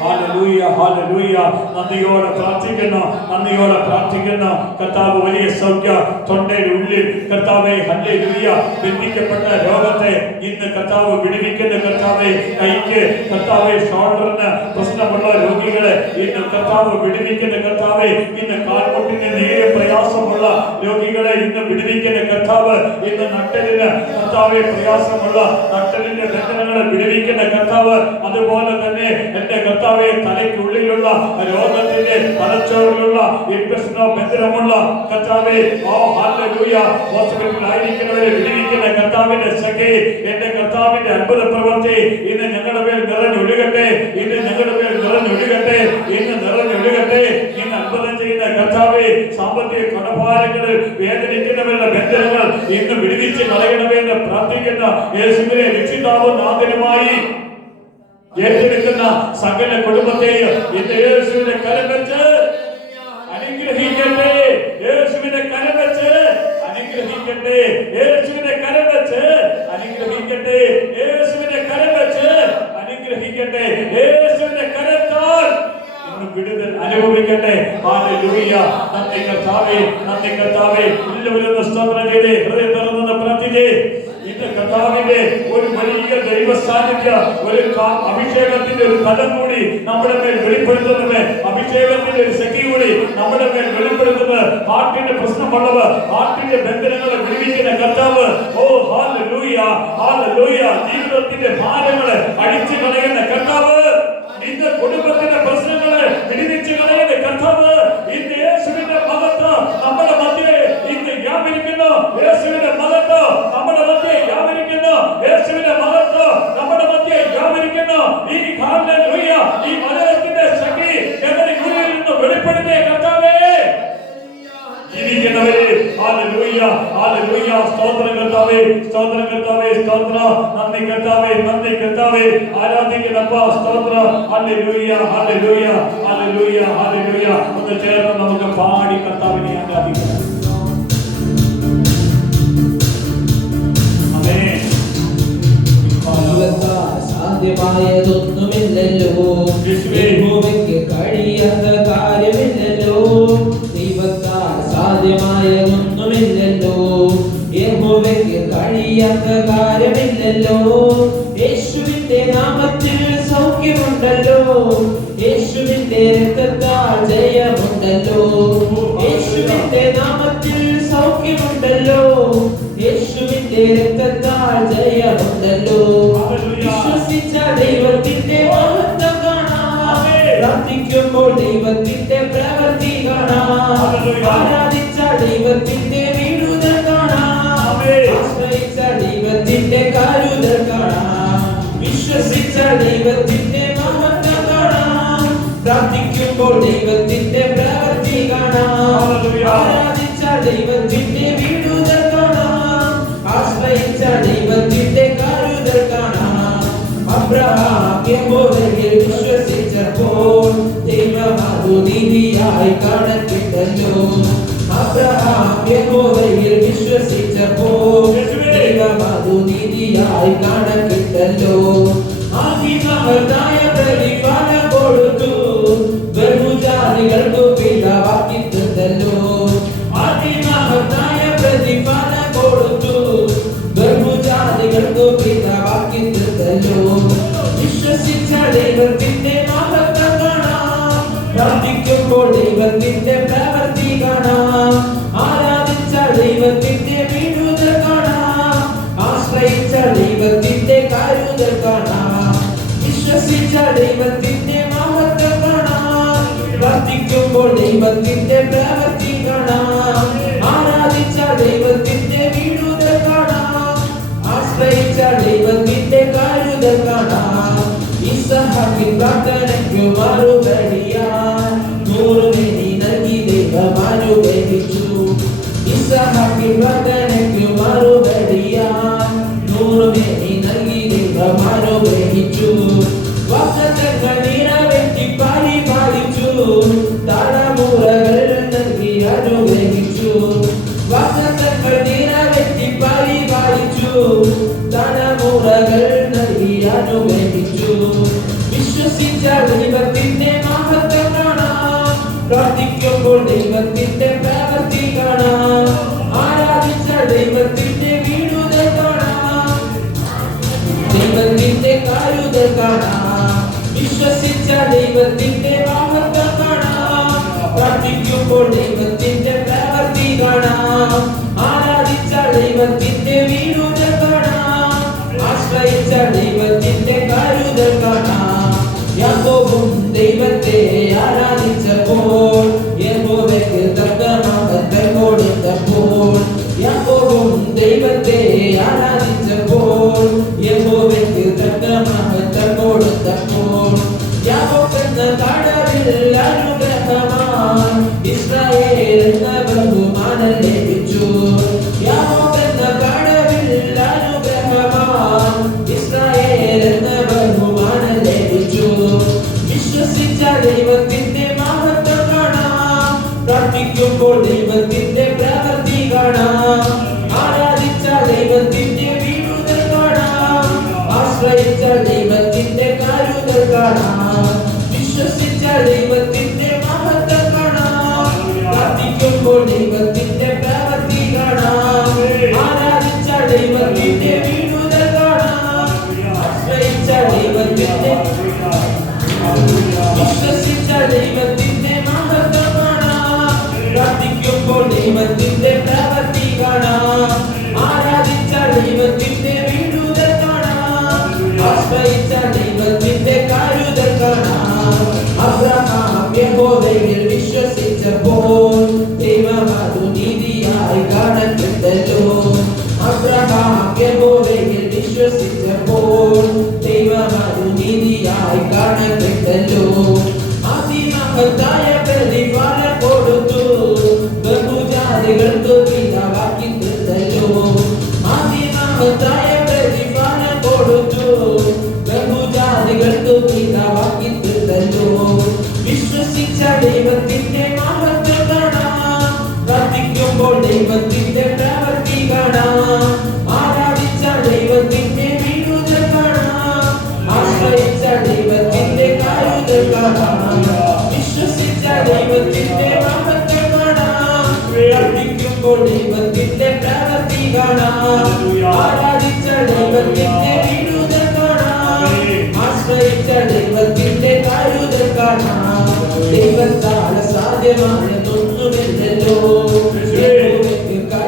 ഹല്ലേലൂയ ഹല്ലേലൂയ. നന്ദിയോടെ പ്രാർത്ഥിക്കുന്നു, നന്ദിയോടെ പ്രാർത്ഥിക്കുന്നു. കർത്താവ് വലിയ സൗഖ്യ തൊണ്ടയുടെ ഉള്ളിൽ കർത്താവേ ഹല്ലേലൂയ. ബന്ധിക്കപ്പെട്ട രോഗത്തെ ഇന്ന് കർത്താവ് വിടുവിക്കുന്ന കർത്താവേ, കൈക്ക് കർത്താവേ, ഷോൾഡറിന് പ്രശ്നമുള്ള രോഗികളെ ഇന്ന് കർത്താവ് വിടുവിക്കുന്ന കർത്താവേ, ഇന്ന് കാൽമുട്ടിന് നേരെ പ്രയാസമുള്ള രോഗികളെ ഇന്ന് വിടുവിക്കുന്ന കർത്താവ്, ഇന്ന് നട്ടലിന് കർത്താവേ പ്രയാസമുള്ള നട്ടലിന്റെ ബന്ധനങ്ങളെ വിടുവിക്കുന്ന കർത്താവ്, അതുപോലെ തന്നെ എന്റെ കർത്താവെ, തലയ്ക്കുള്ളിലുള്ള രോഗത്തിന്റെ തലച്ചോറിലുള്ള ഇൻഫെക്ഷനോ ബന്ധനമുള്ള കർത്താവെ, ഓ ഹല്ലേലൂയ, ഹോസ്പിറ്റലിലായിരിക്കുന്നവരെ വിടുവിക്കുന്ന കർത്താവിന്റെ ശക്തി, എന്റെ കർത്താവിന്റെ അത്ഭുത പ്രവൃത്തി ഇന്ന് ഞങ്ങളുടെ മേൽ നിറഞ്ഞൊഴുകട്ടെ, ഇന്ന് ഞങ്ങളുടെ മേൽ നിറഞ്ഞൊഴുകട്ടെ, ഇന്ന് നിറഞ്ഞൊഴുകട്ടെ. ഇന്ന് അത്ഭുതം ചെയ്യുന്ന കർത്താവെ, സാമ്പത്തിക കടഭാരങ്ങളിൽ വേദനിക്കുന്നവരുടെ ബന്ധനങ്ങൾ ഇന്ന് വിടുവിച്ച് കളയണമെന്ന് പ്രാർത്ഥിക്കുന്ന യേശുവിനെ രക്ഷിതാവും നാഥനുമായി ഏറ്റെടുക്കുന്ന സകല കുടുംബത്തെയും ഇന്ന് യേശുവിന്റെ കരം വെച്ച് അനുഗ്രഹിക്കട്ടെ. യേശുവിന്റെ കരം വെച്ച് അനുഗ്രഹിക്കട്ടെ. യേശുവിന്റെ കരം വെച്ച് അനുഗ്രഹിക്കട്ടെ. യേശുവിന്റെ കരം വെച്ച് അനുഗ്രഹിക്കട്ടെ. യേശുവിന്റെ കരത്താൽ ഇന്ന് വിടുതൽ അനുഭവിക്കട്ടെ. ഹല്ലേലൂയ. നന്ദി കർത്താവേ, നന്ദി കർത്താവേ. എല്ലാവരും സ്തോത്രം ചെയ്തേ, ഹൃദയം തുറന്ന് പ്രാർത്ഥിച്ചേ. ഇന്ന് കർത്താവിന്റെ ഒരു വലിയ ദൈവ സാന്നിധ്യം, ഒരു അഭിഷേകത്തിന്റെ ഒരു തലം കൂടി നമ്മുടെ മേൽ വെളിപ്പെടുത്തുന്നത്, അഭിഷേകത്തിന്റെ ഒരു ശക്തി കൂടി നമ്മുടെ മേൽ വെളിപ്പെടുത്തുന്നത്. ഹാർട്ടിന്റെ പ്രശ്നമുള്ളവർ, ഹാർട്ടിന്റെ ബന്ധനങ്ങളെ വിടുവിക്കുന്ന കർത്താവ്, ഓ ഹല്ലേലൂയ ഹല്ലേലൂയ. ജീവിതത്തിന്റെ ഭാരങ്ങളെ അടിച്ചു കളയുന്ന കർത്താവ്, നിന്റെ കുടുംബത്തിന്റെ പ്രശ്നങ്ങളെ വിടുവിച്ച് കളയുന്ന കർത്താവ്, ഇന്ന് യേശുവിന്റെ മഹത്വം നമ്മുടെ മധ്യേ ഇന്ന് വ്യാപരിക്കുന്നു. യേശുവിന്റെ മഹത്വം നമ്മുടെ മധ്യേ വ്യാപരിക്കുന്നു. യേശുവിന്റെ മഹത്വം നമ്മുടെ മധ്യേ വ്യാപരിക്കുന്നു. ഈ ഹല്ലേലൂയ, ഈ മലയാളത്തിന്റെ ശക്തി ഞങ്ങളുടെ ഉള്ളിൽ നിന്ന് വെളിപ്പെടുത്തിയ കർത്താവേ, ജീവിക്കുന്നവരെ ഹല്ലേലൂയ ഹല്ലേലൂയ. സ്തോത്രം കർത്താവേ, സ്തോത്രം കർത്താവേ, സ്തോത്രം. നന്ദി കർത്താവേ, നന്ദി കർത്താവേ. ആരാധിക്കുന്നപ്പ സ്തോത്രം. Hallelujah hallelujah hallelujah hallelujah. ഒന്ന് ചേർന്ന് നമുക്ക് പാടി കർത്താവിനെ ആരാധിക്കാം. ആമേൻ. സാധ്യമായതൊന്നുമില്ലല്ലോ, യഹോവയ്ക്ക് കഴിയാത്ത കാര്യമില്ലല്ലോ. ദൈവത്താൽ സാധ്യമായതൊന്നുമില്ലല്ലോ, യഹോവയ്ക്ക് കഴിയാത്ത കാര്യമില്ലല്ലോ. യേശുവിന്റെ നാമത്തിൽ സൗഖ്യമുണ്ടല്ലോ, യേശുവിന്റെ രക്തത്താൽ ജയമുണ്ടല്ലോ. യേശുവിന്റെ നാമത്തിൽ സൗഖ്യമുണ്ടല്ലോ, യേശുവിന്റെ രക്തത്താൽ ജയമുണ്ടല്ലോ. വിശ്വസിച്ച ദൈവത്തിന്റെ മഹത്വം കാണാം, പ്രാർത്ഥിക്കുമ്പോൾ ദൈവത്തിന്റെ പ്രവൃത്തി കാണാം, ആരാധിച്ച ദൈവത്തിന്റെ വിടുതൽ കാണാം, ആശ്രയിച്ച ദൈവത്തിന്റെ കരുതൽ കാണാം, വിശ്വസിച്ച ദൈവത്തിന്റെ മഹത്വം കാണാം, പ്രാർത്ഥിക്കുമ്പോൾ ദൈവത്തിന്റെ പ്രവൃത്തി കാണാം, ആരാധിച്ച ദൈവത്തിന്റെ വിടുതൽ കാണാം, ആശ്രയിച്ച ദൈവത്തിന്റെ കരുതൽ കാണാം. അബ്രഹാം യഹോവയിൽ വിശ്വസിച്ചപ്പോൾ ദൈവം അത് നീതിയായി കണക്കിട്ടല്ലോ. അബ്രഹാം യഹോവയിൽ വിശ്വസിച്ചപ്പോൾ ദൈവം അതു നീതിയായി കണക്കിട്ടല്ലോ. അതിമഹത്തായ പ്രതിഫലം കൊടുത്തു ബഹുജാതികൾക്കു പിതാവാക്കി തന്നല്ലോ. അതിമഹത്തായ പ്രതിഫലം കൊടുത്തു ബഹുജാതികൾക്കു പിതാവാക്കി തന്നല്ലോ. വിശ്വസിച്ച ദൈവത്തിന്റെ മഹത്വം കാണാം, പ്രാർത്ഥിക്കുമ്പോൾ ദൈവത്തിന്റെ പ്രവൃത്തി കാണാം, ആരാധിച്ച ദൈവത്തിന്റെ വിടുതൽ കാണാം, ആശ്രയിച്ച ദൈവത്തിന്റെ കരുതൽ കാണാം, വിശ്വസിച്ച ദൈവത്തിന്റെ മഹത്വം കാണാം, പ്രാർത്ഥിക്കുമ്പോൾ ദൈവത്തിന്റെ പ്രവൃത്തി കാണാം, ആരാധിച്ച ദൈവത്തിന്റെ വിടുതൽ കാണാം, ആശ്രയിച്ച ദൈവത്തിന്റെ കരുതൽ കാണാം. ഇസഹാക്കിൻ പ്രാർത്ഥനയ്ക്കു മറുപടിയായി 100 മേനി നൽകി ദൈവം അനുഗ്രഹിച്ചു. ഇസഹാക്കിൻ പ്രാർത്ഥനയ്ക്കു മറുപടിയായി 100 മേനി നൽകി ദൈവം അനുഗ്രഹിച്ചു. വാഗ്ദത്തങ്ങൾ നിറവേറ്റി പരിപാലിച്ചു, തലമുറകൾ നൽകി അനുഗ്രഹിച്ചു. വാഗ്ദത്തങ്ങൾ നിറവേറ്റി പരിപാലിച്ചു, തലമുറകൾ നൽകി അനുഗ്രഹിച്ചു. വിശ്വസിച്ച ദൈവത്തിന്റെ മഹത്വം കാണാം, പ്രാർത്ഥിക്കുമ്പോൾ ദൈവത്തിന്റെ പ്രവൃത്തി കാണാം, ആരാധിച്ച ദൈവത്തിന്റെ വിടുതൽ കാണാം, ദൈവത്തിന്റെ കരുതൽ കാണാം, വിശ്വസിച്ച ദൈവത്തിന്റെ മഹത്വം കാണാം, പ്രാർത്ഥിക്കുമ്പോൾ ദൈവത്തിന്റെ പ്രവൃത്തി കാണാം, ആരാധിച്ച ദൈവത്തിന്റെ വിടുതൽ കാണാം, ആശ്രയിച്ച ദൈവത്തിന്റെ കരുതൽ കാണാം. യാക്കോബും ദൈവത്തെ ആരാധിച്ചപ്പോൾ യഹോവയ്ക്ക് തക്ക മഹത്വം കൊടുത്തപ്പോൾ, യാക്കോബും ദൈവത്തെ ആരാധിച്ചപ്പോൾ യഹോവയ്ക്ക് തക്ക മഹത്വം കൊടുത്തപ്പോൾ, യാക്കോബ് എന്ന കടവിൽ അനുഗ്രഹമായി ഇസ്രായേൽ എന്ന ബഹുമാനം ലഭിച്ചു. യാക്കോബ് എന്ന കടവിൽ അനുഗ്രഹമായി ഇസ്രായേൽ എന്ന ബഹുമാനം ലഭിച്ചു. വിശ്വസിച്ച ദൈവത്തിന്റെ മഹത്വം കാണാം, പ്രാർത്ഥിക്കുമ്പോൾ ദൈവത്തിന്റെ പ്രവൃത്തി കാണാം, ആരാധിച്ച ദൈവത്തിന്റെ വിടുതൽ കാണാം, ആശ്രയിച്ച ദൈവത്തിന്റെ കരുതൽ കാണാം, വിശ്വസിച്ച ദൈവത്തിന്റെ മഹത്വം കാണാം, പ്രാർത്ഥിക്കുമ്പോൾ ദൈവത്തിന്റെ പ്രവൃത്തി കാണാം, ആരാധിച്ച ദൈവത്തിന്റെ വിടുതൽ കാണാം, ആശ്രയിച്ച ദൈവത്തിന്റെ വിശ്വസിച്ച ദൈവത്തിന്റെ മഹത്വം കാണാം, പ്രാർത്ഥിക്കുമ്പോൾ ദൈവത്തിന്റെ പ്രവൃത്തി കാണാം, ആരാധിച്ച ദൈവത്തിന്റെ വിടുതൽ കാണാം, ആശ്രയിച്ച ദൈവത്തിന്റെ കരുതൽ കാണാം. അബ്രഹാം യഹോവയിൽ വിശ്വസിച്ചപ്പോൾ ദൈവം അതു നീതിയായി കണക്കിട്ടല്ലോ. അബ്രഹാം യഹോവയിൽ വിശ്വസിച്ചപ്പോൾ ദൈവം അതു നീതിയായി കണക്കിട്ടല്ലോ. അതിമഹത്തായ പ്രതിഫലം കൊടുത്തു ബഹുജാതികൾക്കു പിതാവാക്കി തന്നല്ലോ. അതിമഹത്തായ പ്രതിഫലം കൊടുത്തു ബഹുജാതികൾക്കു പിതാവാക്കി തന്നല്ലോ. വിശ്വസിച്ച ദൈവത്തിന്റെ മഹത്വം കാണാം, പ്രാർത്ഥിക്കുമ്പോൾ ദൈവത്തിന്റെ പ്രവൃത്തി കാണാം, ആരാധിച്ച ദൈവത്തിന്റെ വിടുതൽ കാണാം, ആശ്രയിച്ച ദൈവത്തിന്റെ കരുതൽ കാണാം, വിശ്വസിച്ച ദൈവത്തിന്റെ മഹത്വം കാണാം, പ്രാർത്ഥിക്കുമ്പോൾ ദൈവത്തിന്റെ പ്രവൃത്തി കാണാം, ആരാധിച്ച ദൈവത്തിന്റെ വിടുതൽ കാണാം, ആശ്രയിച്ച ദൈവത്തിന്റെ കരുതൽ കാണാം. ദൈവത്താൽ സാധ്യമായ